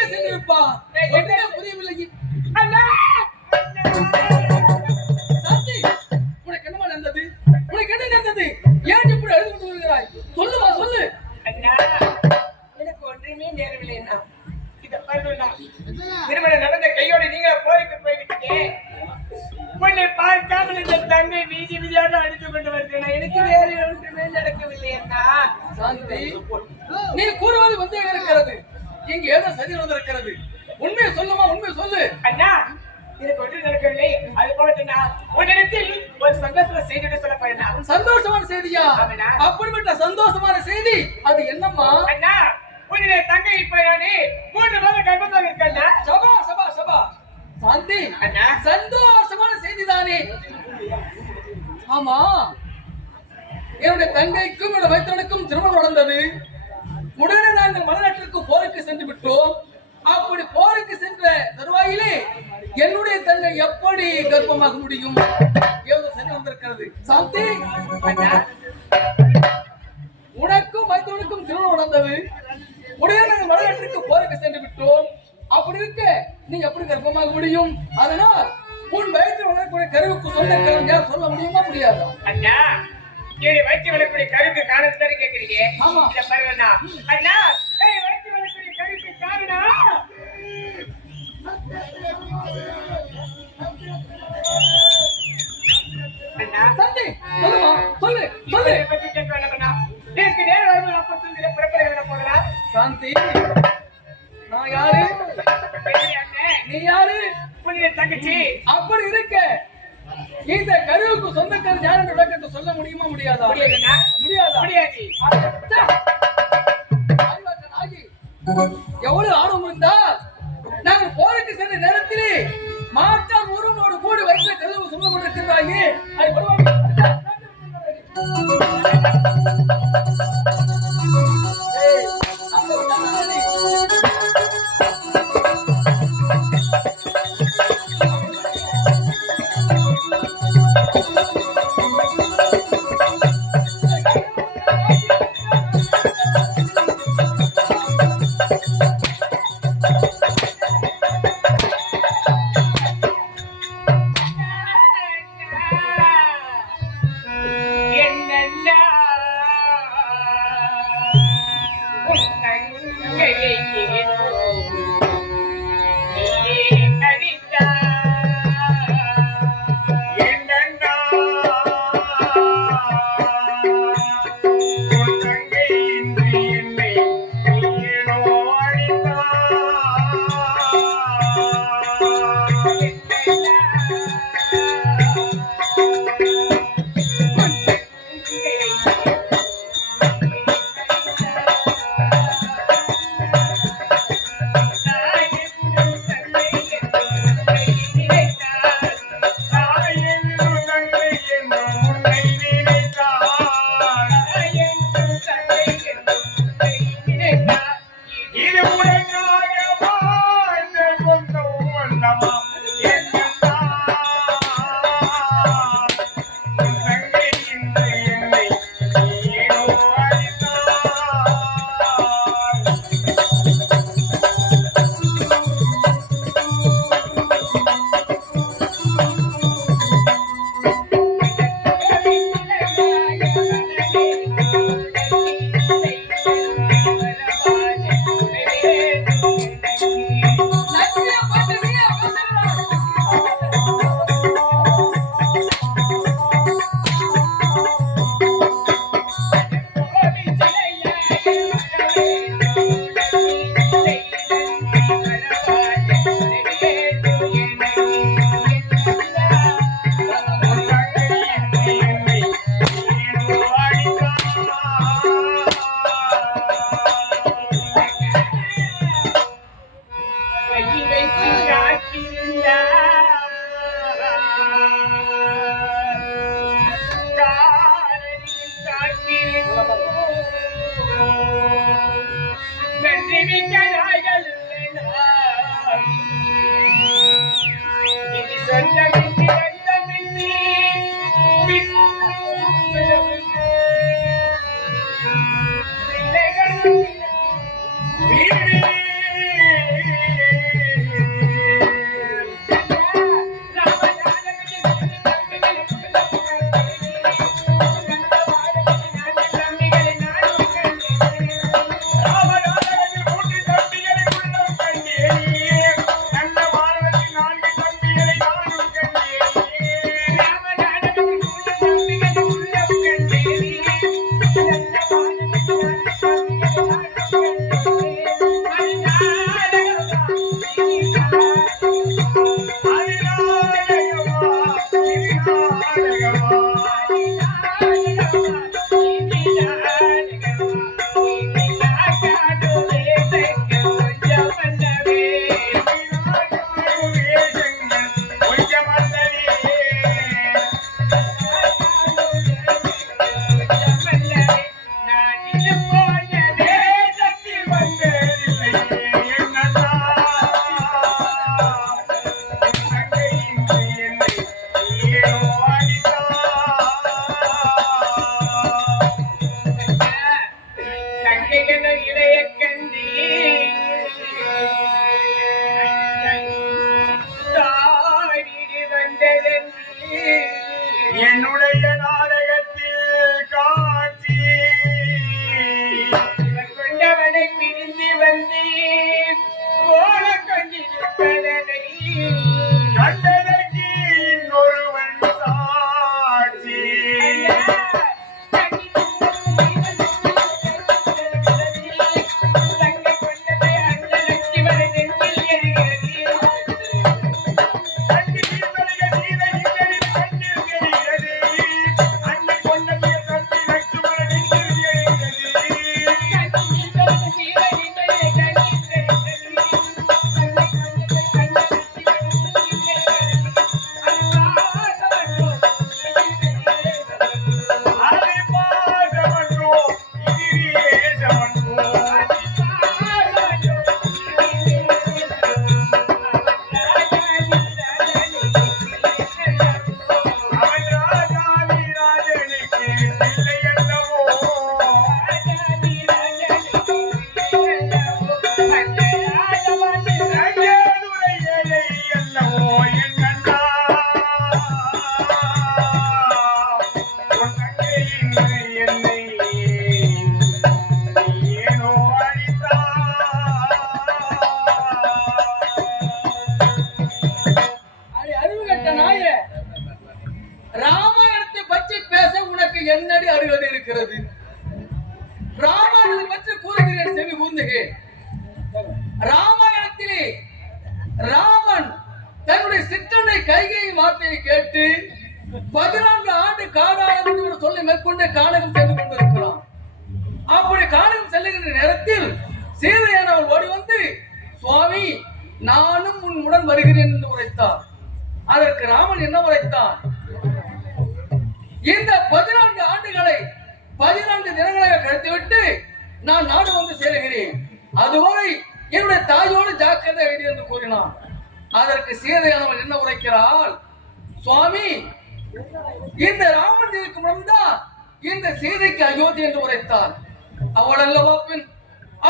எங்கே சென்றிருப்பான்? ஒன்றுமே புரியவில்லை. அண்ணா சாந்தி, உனக்கு என்னமா நடந்தது? உனக்கு என்ன நடந்தது? ஏன் இப்படி அழுது கொண்டு வருகிறாய்? சொல்லுமா, சொல்லு. அண்ணா எனக்கு ஒன்றுமே நேரவில்லை அண்ணா. இத பாருங்க, திருமணம் நடந்த கையோட நீங்க போருக்கு போய்விட்டீங்க. உன்னை பார்க்காமல் இந்த தங்கை வீதி வீதியாக அடித்து கொண்டு வருகிறேன். எனக்கு வேறு ஒன்றுமே நடக்கவில்லை அண்ணா. சாந்தி, நீ கூறுவது வந்து இருக்கிறது. இங்க ஏதோ சதி நடந்திருக்கிறது. உண்மையை சொல்லுமா, உண்மையை சொல்லு. அண்ணா எனக்கு ஒன்றும் நடக்கவில்லை. அது போகட்டும்னா உன்னிடத்தில் ஒரு சந்தோஷமான செய்தியை சொல்ல போறேன். சந்தோஷமான செய்தியா? அப்படிப்பட்ட சந்தோஷமான செய்தி அது என்னம்மா? அண்ணா உன்னுடைய தங்கை இப்ப 3 மாதம் கர்ப்பமாக இருக்கா. சபா சபா சபா. சாந்தி, அண்ணா சந்தோஷமான செய்தி தானே? ஆமா, என்னுடைய தங்கைக்கும் என்னுடைய வைத்தவனுக்கும் திருமணம் நடந்தது. உடனே நாங்கள் மலைநாட்டிற்கு போருக்கு சென்று விட்டோம். அப்படி போருக்கு சென்ற தருவாயிலே என்னுடைய தங்கை எப்படி கர்ப்பமாக முடியும்? ஏதோ சரி வந்திருக்கிறது. சாந்தி, உனக்கும் வைத்தவனுக்கும் திருமணம் நடந்தது. உடனே நாங்கள் மலைநாட்டிற்கு போருக்கு சென்று விட்டோம். அப்படி இருக்க நீ எப்படி கர்ப்பமாக முடியும்? அதனால் உன் வயிற்று வளரக்கூடிய கருவுக்கு சொந்தக்காரன் யார் சொல்ல முடியுமா, முடியாதா? அண்ணா என்னுடைய வயிற்று வளரக்கூடிய கருவுக்கு காரணம் தானே கேட்கிறீங்க? ஆமா. இத பாருங்க அண்ணா. அண்ணா வயிற்று வளரக்கூடிய கருவுக்கு காரணம் அண்ணா. சாந்தி, சொல்லுமா, சொல்லு சொல்லு. இதை பத்தி கேட்க வேண்டாம் அண்ணா. எனக்கு நேரம் வரும்போது அப்ப சொல்லி புறப்பட போகலாம். சாந்தி, நான் யாரு? நீ யாரு? உன்னுடைய தங்கச்சி. அப்படி இருக்க இந்த கருவுக்கு சொந்தக்காரர் யார் என்று விளக்கத்தை சொல்ல முடியுமா, முடியாதா? முடியாதுண்ணா. முடியாதா? முடியாது. எவ்வளவு ஆர்வம் இருந்தால் நாங்கள் போருக்கு சென்ற நேரத்திலே மாற்றான் ஒருவனோடு கூடி வைத்த கருவு சொல்ல கொண்டிருக்கிறாயே. அது பரவாயில்லை. அருகதை இருக்கிறது. ராமாயணத்தை பற்றி கூறுகிறேன், செவி கூர்ந்துகிறேன். ராமாயணத்திலே ராமன் தன்னுடைய சிற்றனை கைகேயி வார்த்தையை கேட்டு 14 ஆண்டு காடாளம் என்று சொல்லி மேற்கொண்டு கானகம் சென்று கொண்டிருக்கிறான். அப்படி கானகம் செல்லுகின்ற நேரத்தில் சீதையானவள் ஓடி வந்து, சுவாமி நானும் உன்னுடன் வருகிறேன் என்று உரைத்தார். அதற்கு ராமன் என்ன உரைத்தான்? இந்த 14 ஆண்டுகளை 14 தினங்களாக கழித்துவிட்டு நான் நாடு வந்து சேருகிறேன். அதுவரை என்னுடைய தாயோடு ஜாக்கிரதை என்று கூறினான். அதற்கு சீதையானவள் என்ன உரைக்கிறாள்? சுவாமி, இந்த ராமன் இருக்கும் முன்தான் இந்த சீதைக்கு அயோத்தி என்று உரைத்தார். அவள் அல்லவா பெண்?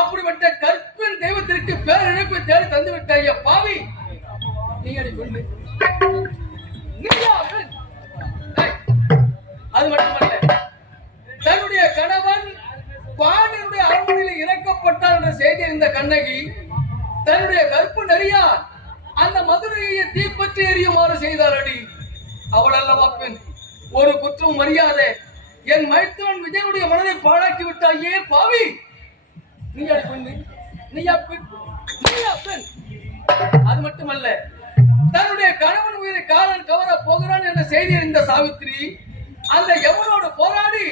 அப்படிப்பட்ட கற்பின் தெய்வத்திற்கு பேரிழப்பை தேடி தந்து விட்டாய பாவி, நீ அடி கொண்டு அது மட்டுமல்ல, தன்னுடைய கணவன் பாண்டியனுடைய அரண்மனையில் இறக்கப்பட்டார் என்ற செய்தி அறிந்த கண்ணகி தன்னுடைய கற்பு நெறியால் அந்த மதுரையை தீப்பற்றி எரியுமாறு செய்தார். அடி அவள் அல்லவா பெண்? ஒரு குற்றம் மரியாதை என் மைத்துவன் விஜயனுடைய மனதை பாழாக்கி விட்டாயே பாவி, நீ அடி கொண்டு நீயா பெண்? அது மட்டுமல்ல, தன்னுடைய கணவன் உயிரை காலன் கவர போகிறான் என்ற செய்தி அறிந்த சாவித்திரி அந்த எவனோடு போராடி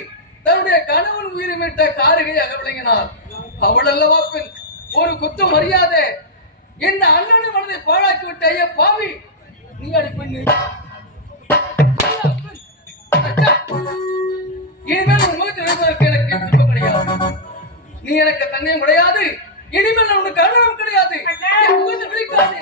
தன்னுடைய கணவன் உயிரை மீட்ட காரிகையாக விளங்கினார். அவள் அல்லவா பெண்? ஒரு குற்றம் மரியாதை இந்த அண்ணனின் மனதை பாழாக்கி விட்ட ஐயா பாவி, நீ அடி பெண்ணு. இனிமேல் உன் முகத்தில் எழுதுவதற்கு எனக்கு விருப்பம் கிடையாது. நீ எனக்கு தன்னையும் கிடையாது, இனிமேல் உனக்கு அண்ணனும் கிடையாது. என் முகத்தை விழிக்காது.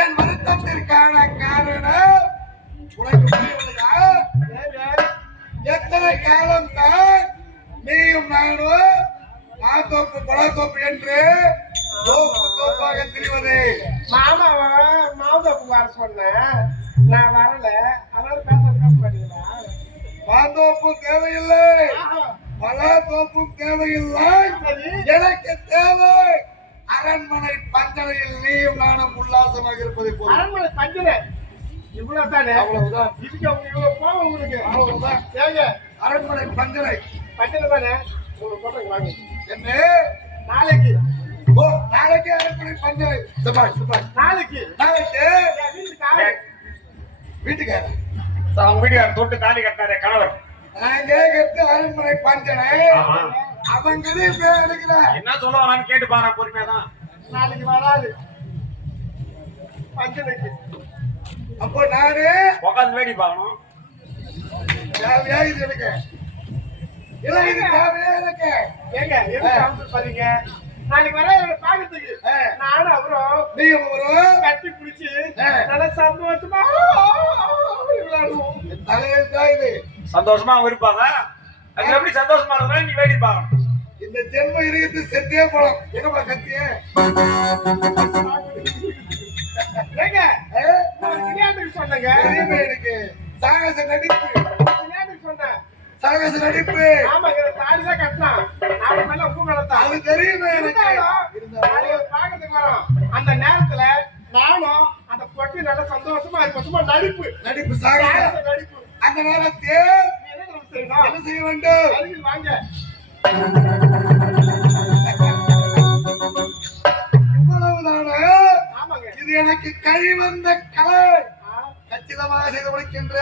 என் வருத்தத்திற்கான காரணம் உனக்கு புரியவில்லையா? எத்தனை காலம் தான் நீயும் நானும் மாத்தோப்பு பழத்தோப்பு என்று தோப்பு தோப்பாக திரிவது? மாமாவை மாதோப்பு வர சொன்னேன், நான் வரல, அதனால பேச பண்ணிக்கலாம். மாந்தோப்பு தேவையில்லை, பழத்தோப்பும் தேவையில்லை, எனக்கு தேவை அரண்மனை பஞ்சனையில் நீயும் நானும் உல்லாசமாக இருப்பதை போல. அரண்மனை பஞ்சனை இவ்வளவு தானே? அவ்வளவுதான். இதுக்கு இவ்வளவு போகும் உங்களுக்கு? அவ்வளவுதான். ஏங்க அரண்மனை பஞ்சனை பஞ்சனை தானே? உங்களுக்கு போட்டோங்க வாங்க. என்ன நாளைக்கு? ஓ, நாளைக்கு அரண்மனை பஞ்சனை. சபாஷ் சபாஷ். நாளைக்கு நாளைக்கு வீட்டுக்காரர் அவங்க வீட்டுக்காரர் தொட்டு தாலி கட்டினாரே கணவர், நான் கேட்கறது அரண்மனை பஞ்சனை. அவங்க எடுக்கிறேன் என்ன சொல்ல வரான்னு கேட்டு பாரு பொறுமையாதான். நாளைக்கு வராது பஞ்சனைக்கு. அப்போ நானு உட்காந்து வேடி பார்க்கணும். தேவையா இது எனக்கு? இல்லை, இது தேவையா எனக்கு? ஏங்க எதுக்கு அவசரம் பண்ணீங்க? நாளைக்கு வர பாக்கிறதுக்கு நானும் அவரும் நீயும் அவரும் கட்டி பிடிச்சி நல்லா சந்தோஷமா விளையாடுவோம். தலையெழுத்தா இது? சந்தோஷமா அவங்க இருப்பாங்க. அது எப்படி சந்தோஷமா இருந்தா நீ வேடி பார்க்கணும். இந்த ஜென்மம் இருக்கிறது செத்தே போலாம். எங்கப்பா கத்திய? ஏங்க விளையாட்டுக்கு சொன்னங்க. தெரியுமே எனக்கு. சாகச நடிப்பு. விளையாட்டுக்கு சொன்னேன். சாகச நடிப்பு. ஆமாங்க தாடி தான் கட்டினான். நாலு மேல உப்பு மேலத்தான். அது தெரியுமே எனக்கு. பாக்கிறதுக்கு வரோம். அந்த நேரத்துல நானும் அந்த பொட்டி நல்ல சந்தோஷமா இருக்கும். சும்மா நடிப்பு நடிப்பு சாகச நடிப்பு. அந்த நேரத்தில் என்ன செய்ய வேண்டும்? அருகில் வாங்க. இவ்வளவுதானே? ஆமாங்க. இது எனக்கு கழிவந்த கலை. கச்சிதமாக செய்து முடிக்கின்ற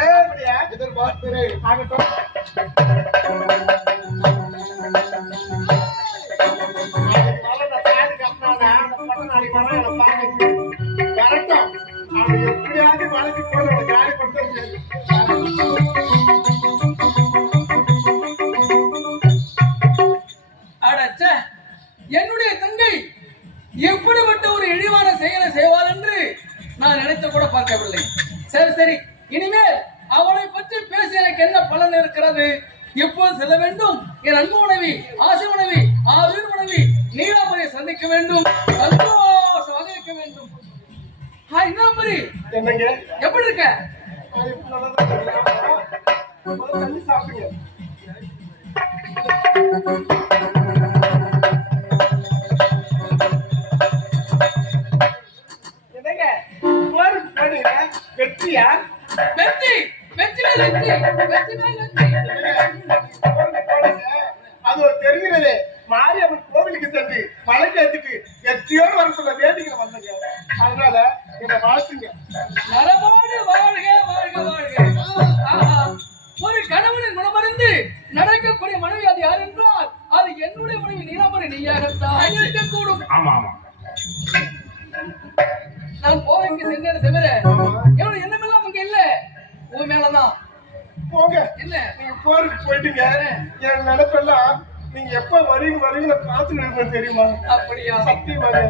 எதிர்பார்க்கிறேன். ஆகட்டும். எப்படியாவது வளர்ச்சி போட்டு காலி கொடுத்து அடச்சே, என்னுடைய தங்கை எப்படிப்பட்ட ஒரு இழிவான செயலை செய்வாள் என்று நான் நினைத்து கூட பார்க்கவில்லை. சரி சரி, இனிமேல் அவளை பற்றி பேச எனக்கு என்ன பலன் இருக்கிறது? எப்போது செல்ல வேண்டும்? என் அன்பு மனைவி, ஆசை மனைவி, ஆவின் மனைவி நீலாம்பரியை சந்திக்க வேண்டும், சந்தோஷமாக இருக்க வேண்டும். ஹாய் நீலாம்பரி, என்னங்க எப்படி இருக்க? தண்ணி சாப்பிடுங்க. என்னங்க போருக்கு போனீங்க, வெற்றியா? வெற்றி வெற்றி வெற்றி வெற்றி வெற்றி. அது ஒரு தெரிகிறது. மாரியம்மன் கோவிலுக்கு சென்று மலைக்கேத்துக்கு வெற்றியோடு வர சொல்ல வேண்டிக்கிற வந்தங்க. அதனால என்ன வாழ்த்துங்க. நலமோடு வாழ்க வாழ்க வாழ்க. ஆஹா, ஒரு கணவனின் குணமறிந்து நடக்கக்கூடிய மனைவி அது யார் என்றால் அது என்னுடைய மனைவி நீலாம்பரி நீயாகத்தான் இருக்கக்கூடும். ஆமா ஆமா. நான் போருக்கு சென்றேன் தவிர எவ்வளவு எண்ணமெல்லாம் அங்க இல்ல. உன் மேலதான் போங்க. என்ன நீங்க போருக்கு போயிட்டீங்க. என் நினைப்பெல்லாம் நீங்க எப்ப வருவீங்க காத்து நிற்பேன் தெரியுமா? அப்படியா? சத்தியமாக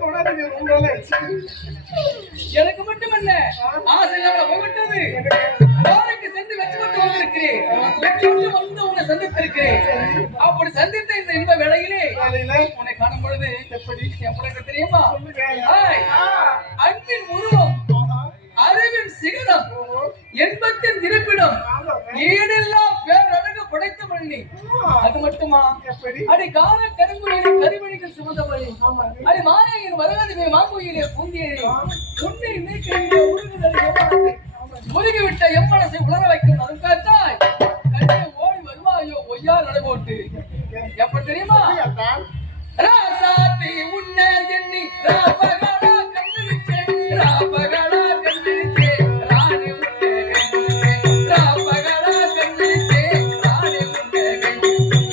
தொடாதீங்க. ரொம்ப நாள் ஆயிடுச்சு. எனக்கு மட்டும் என்ன ஆசை இல்லாம போய்விட்டது. போருக்கு சென்று வெற்றி பெற்று வந்திருக்கிறேன். வெற்றி பெற்று வந்து உன்னை சந்தித்திருக்கிறேன். அப்படி சந்தித்த இந்த இன்ப வேளையிலே உன்னை காணும் பொழுது எப்படி எப்படி தெரியுமா? ஹாய், அன்பின் உருவம், அறிவின் சிகரம், என்பத்தின் இருப்பிடம், ஈடெல்லாம் பேரழகு படைத்த மண்ணி. அது மட்டுமா? அடி கால கருங்குயிலே கரிமணிகள் சுமந்த மணி. அடி மாலையின் வரலாறு மாங்குயிலே பூந்தியரே உன்னை நீக்கையிலே முருகிவிட்ட எம்மனசை உணர வைக்கும் அதுக்காய் கண்ணே ஓடி வருவாயோ ஒய்யா நடைபோட்டு. எப்ப தெரியுமா? ராசாத்தி உன்னை எண்ணி ராபகடா கண்ணிச்சே ராபகடா கண்ணிச்சே ராணி உன்னை கண்ணிச்சே ராபகடா கண்ணிச்சே ராணி உன்னை கண்ணிச்சே.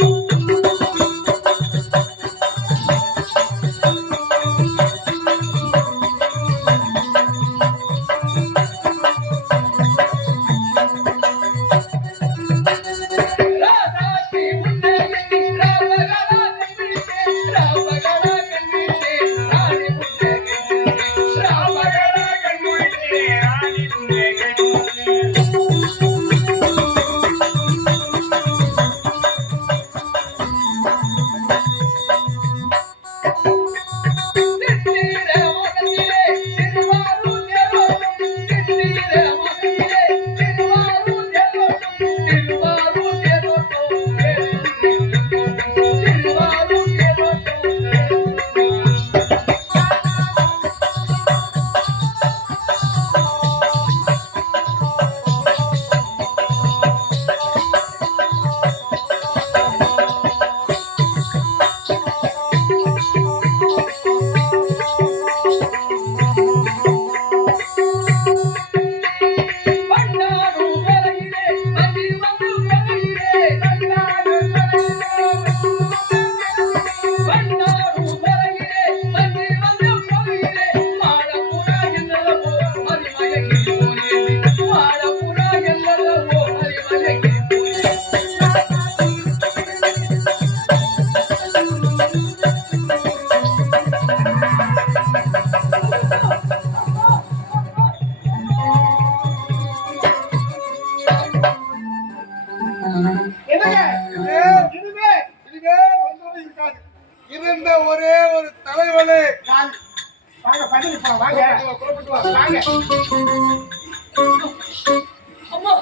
அம்மா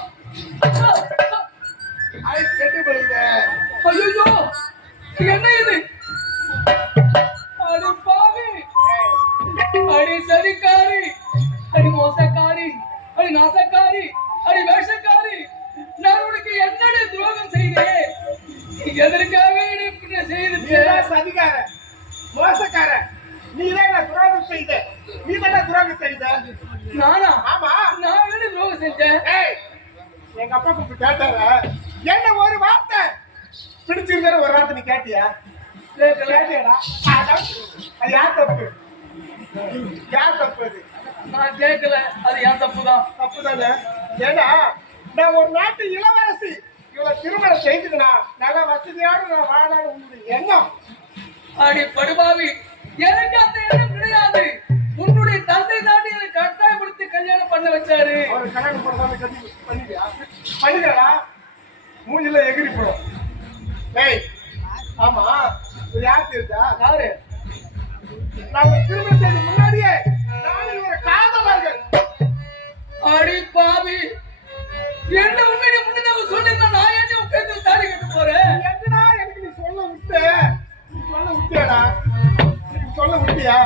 ஐஸ் கெட்டு போகுது. ஐயோ என்ன இது அடி பாவி அடி சரிக்காரி அடி மோசக்காரி அடி நாசக்காரி அடி வேஷக்காரி நான் உனக்கு என்னடி துரோகம் செய்தேன் எதற்காக நீ இப்படி செய்து நீதான் சதிகாரன், மோசக்காரன். நீதான் நான் துரோகம் செய்த. நீதான் துரோகம் செய்த. நானா ஆமா. நான் என்னடி துரோகம் செஞ்சேன் ஏய், எங்க அப்பா கூப்பிட்டு கேட்டாரா என்ன ஒரு வார்த்தை பிடிச்சிருக்கிற ஒரு வார்த்தை நீ கேட்டியா? கேட்டியாடா? அது யார் தப்பு? யார் தப்பு? அது நான் கேட்கல, அது என் தப்புதான். தப்பு தானே? ஏன்னா நான் ஒரு நாட்டு இளவரசி இவ்வளவு திருமணம் செய்துக்கணா நல்ல வசதியோடு நான் வாழான்னு உங்களுடைய எண்ணம். அடி படுபாவி, எனக்கு அந்த எண்ணம் கிடையாது. உன்னுடைய தந்தை தாண்டி என்னை கட்டாயப்படுத்தி கல்யாணம் பண்ண வச்சாரு. அவர் கல்யாணம் பண்ணாம கட்டி பண்ணிட்டியா? பண்ணிடா மூஞ்சில எகிரி போடும். ஏய் ஆமா, இது யார் தெரிஞ்சா? யாரு? நாங்க திருமணம் செய்த முன்னாடியே நானும் ஒரு காதலர்கள். அடி பாவி, என்ன உண்மையை முன்னாடி சொல்லிருந்தா நான் ஏன் உன் பேருக்கு தாலி கட்ட போறேன்? என்னடா எனக்கு நீ சொல்ல விட்டு? நீ சொல்ல விட்டியாடா? நீ சொல்ல விட்டியா?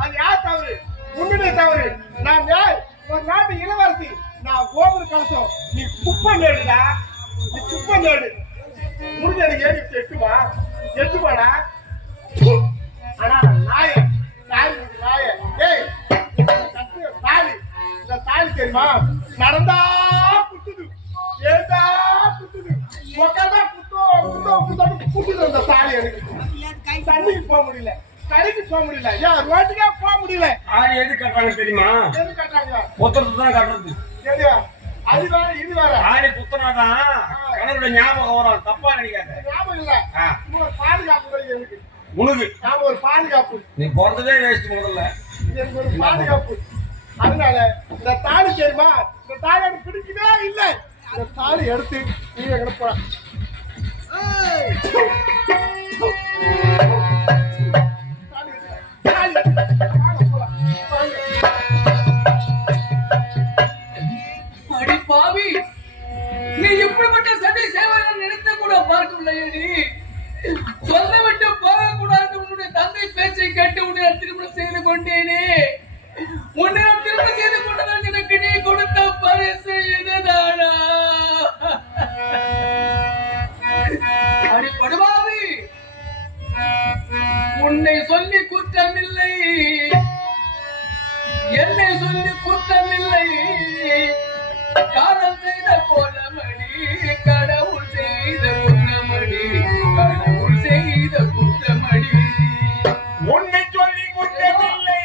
அது யார் தவறு? உன்னுடைய தவறு. நான் யார்? ஒரு நாட்டு இளவரசி. நான் கோபுர கலசம், நீ குப்பை நேடுடா. நீ குப்பை நேடு. முடிஞ்ச ஏறி எட்டுமா எட்டுமாடா. ஆனா நாய தாலி நாய. ஏய் தாலி, இந்த தாலி தெரியுமா? நடந்தா புத்துது, ஏதா புத்துது, உக்காந்தா புத்துது. அந்த தாலி எனக்கு தண்ணிக்கு போக முடியல, கடைக்கு போக முடியல, ஏன் ரோட்டுக்கே போக முடியல. ஆறு எது கட்டுறாங்க தெரியுமா? எது கட்டுறாங்க? புத்தரத்து தான் கட்டுறது. சரியா? அது வேற இது வேற. ஆடி புத்தனாதான் கணவருடைய ஞாபகம் வரும். தப்பா நினைக்காத. ஞாபகம் இல்ல. ஒரு பாதுகாப்பு தான் எனக்கு. உனக்கு நாம ஒரு பாதுகாப்பு. நீ பிறந்ததே வேஸ்ட் முதல்ல. எனக்கு ஒரு பாதுகாப்பு. அதனால இந்த தாலி தெரியுமா? இந்த தாலி எனக்கு பிடிக்கவே இல்லை. இந்த தாலி எடுத்து நீ எங்க போற? அடி பாவி, நீ இப்படிப்பட்ட சதி சேவையை நினைத்த கூட பார்க்கவில்லையடி. சொல்ல விட்டு போகக்கூடாது உன்னுடைய தந்தை பேச்சை கேட்டு உன்னை நான் திருமணம் செய்து கொண்டேனே. உன்னை நான் திருமணம் செய்து கொண்டதால் எனக்கு நீ கொடுத்த பரிசு இதுதானா? அடி படுபாவி, உன்னை சொல்லி குற்றமில்லை, என்னை சொல்லி குற்றமில்லை. காலம் செய்த கோலமடி, கடவுள் செய்த குற்றமடி, கடவுள் செய்த குற்றமடி. உன்னை சொல்லி குற்றமில்லை,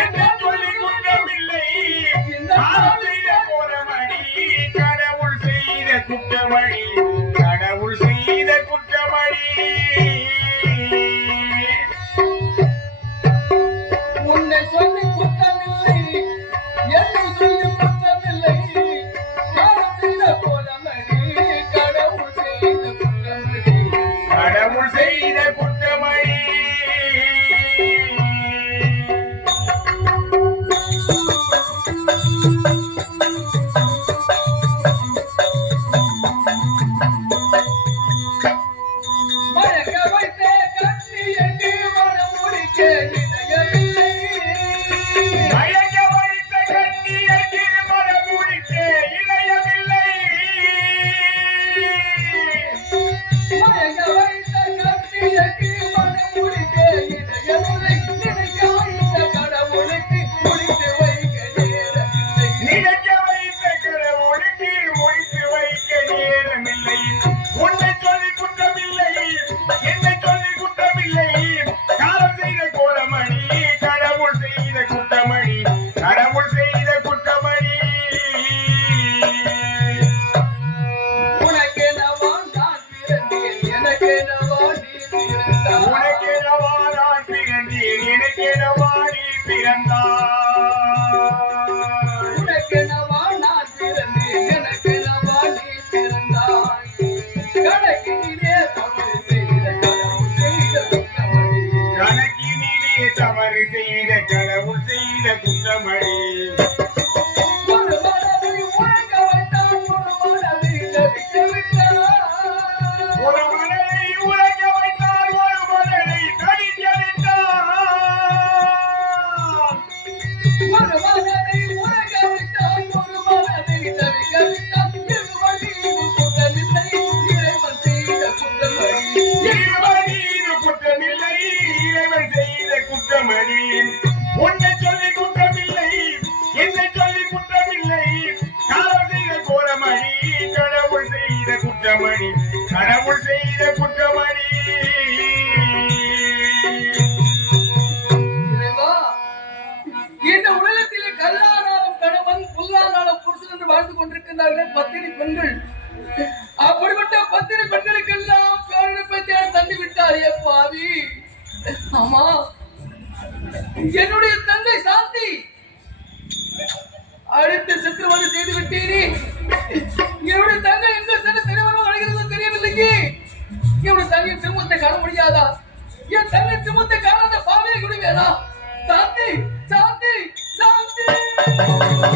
என்னை சொல்லி குற்றமில்லை. காலம் செய்த கோலமடி, கடவுள் செய்த குற்றமடி, கடவுள் செய்த குற்றமடி. உன்னை சொல்லி குற்றமில்லை, என்னை சொல்லி குற்றமில்லை. காலம் செய்த கோலமடி, கடவுள் செய்த குற்றமடி, கடவுள் செய்த குற்றமடி. மயக்க வைத்தே கண்ணி என்று மனம் முடிக்க இதயமில்லை. மயங்க வைத்த கண்ணியற்கு மனமுடிக்க இதயமில்லை. மயங்க வைத்த கண்ணியக்கு மனம் முடிக்க இதயமில்லை. நினைக்க வைத்த கடவுளுக்கு முடித்து வைக்க நேரமில்லை. நினைக்க வைத்த கடவுளுக்கு முடித்து வைக்க நேரமில்லை. உன்னை சொல்லி குற்றமில்லை, என்னை சொல்லி குற்றமில்லை. காலம் செய்த கோலமணி, கடவுள் செய்த குற்றமணி, கடவுள் செய்த குற்றமணி. உனக்கெனவா நான் பிறந்தேன், எனக்கெனவா நீ பிறந்தாய். உனக்கெனவா நான் பிறந்தேன், எனக்கெனவா நீ பிறந்தாய். உனக்கெனவா நான் பிறந்தேன், எனக்கெனவா நீ பிறந்தாய். கணக்கினிலே தவறு செய்த கடவுள் செய்த குற்றமடி. கணக்கினிலே தவறு செய்த கடவுள் செய்த குற்றமடி. வாழ்ந்து கொண்டிருக்கின்றார்கள் பத்தினி பெண்கள். அப்படிப்பட்ட பத்தினி பெண்களுக்கு எல்லாம் பேரணிப்பை தேட தந்து விட்டார் பாவி. ஆமா, என்னுடைய தங்கை சாந்தி அழைத்து சித்திரவதை செய்து விட்டீரே. என்னுடைய தங்கை எங்க சென்று திருமணம் அடைகிறது தெரியவில்லையே. என்னுடைய தங்கை திருமணத்தை காண முடியாதா? என் தங்கை திருமணத்தை காணாத பாவையை விடுவேனா? சாந்தி, சாந்தி, சாந்தி.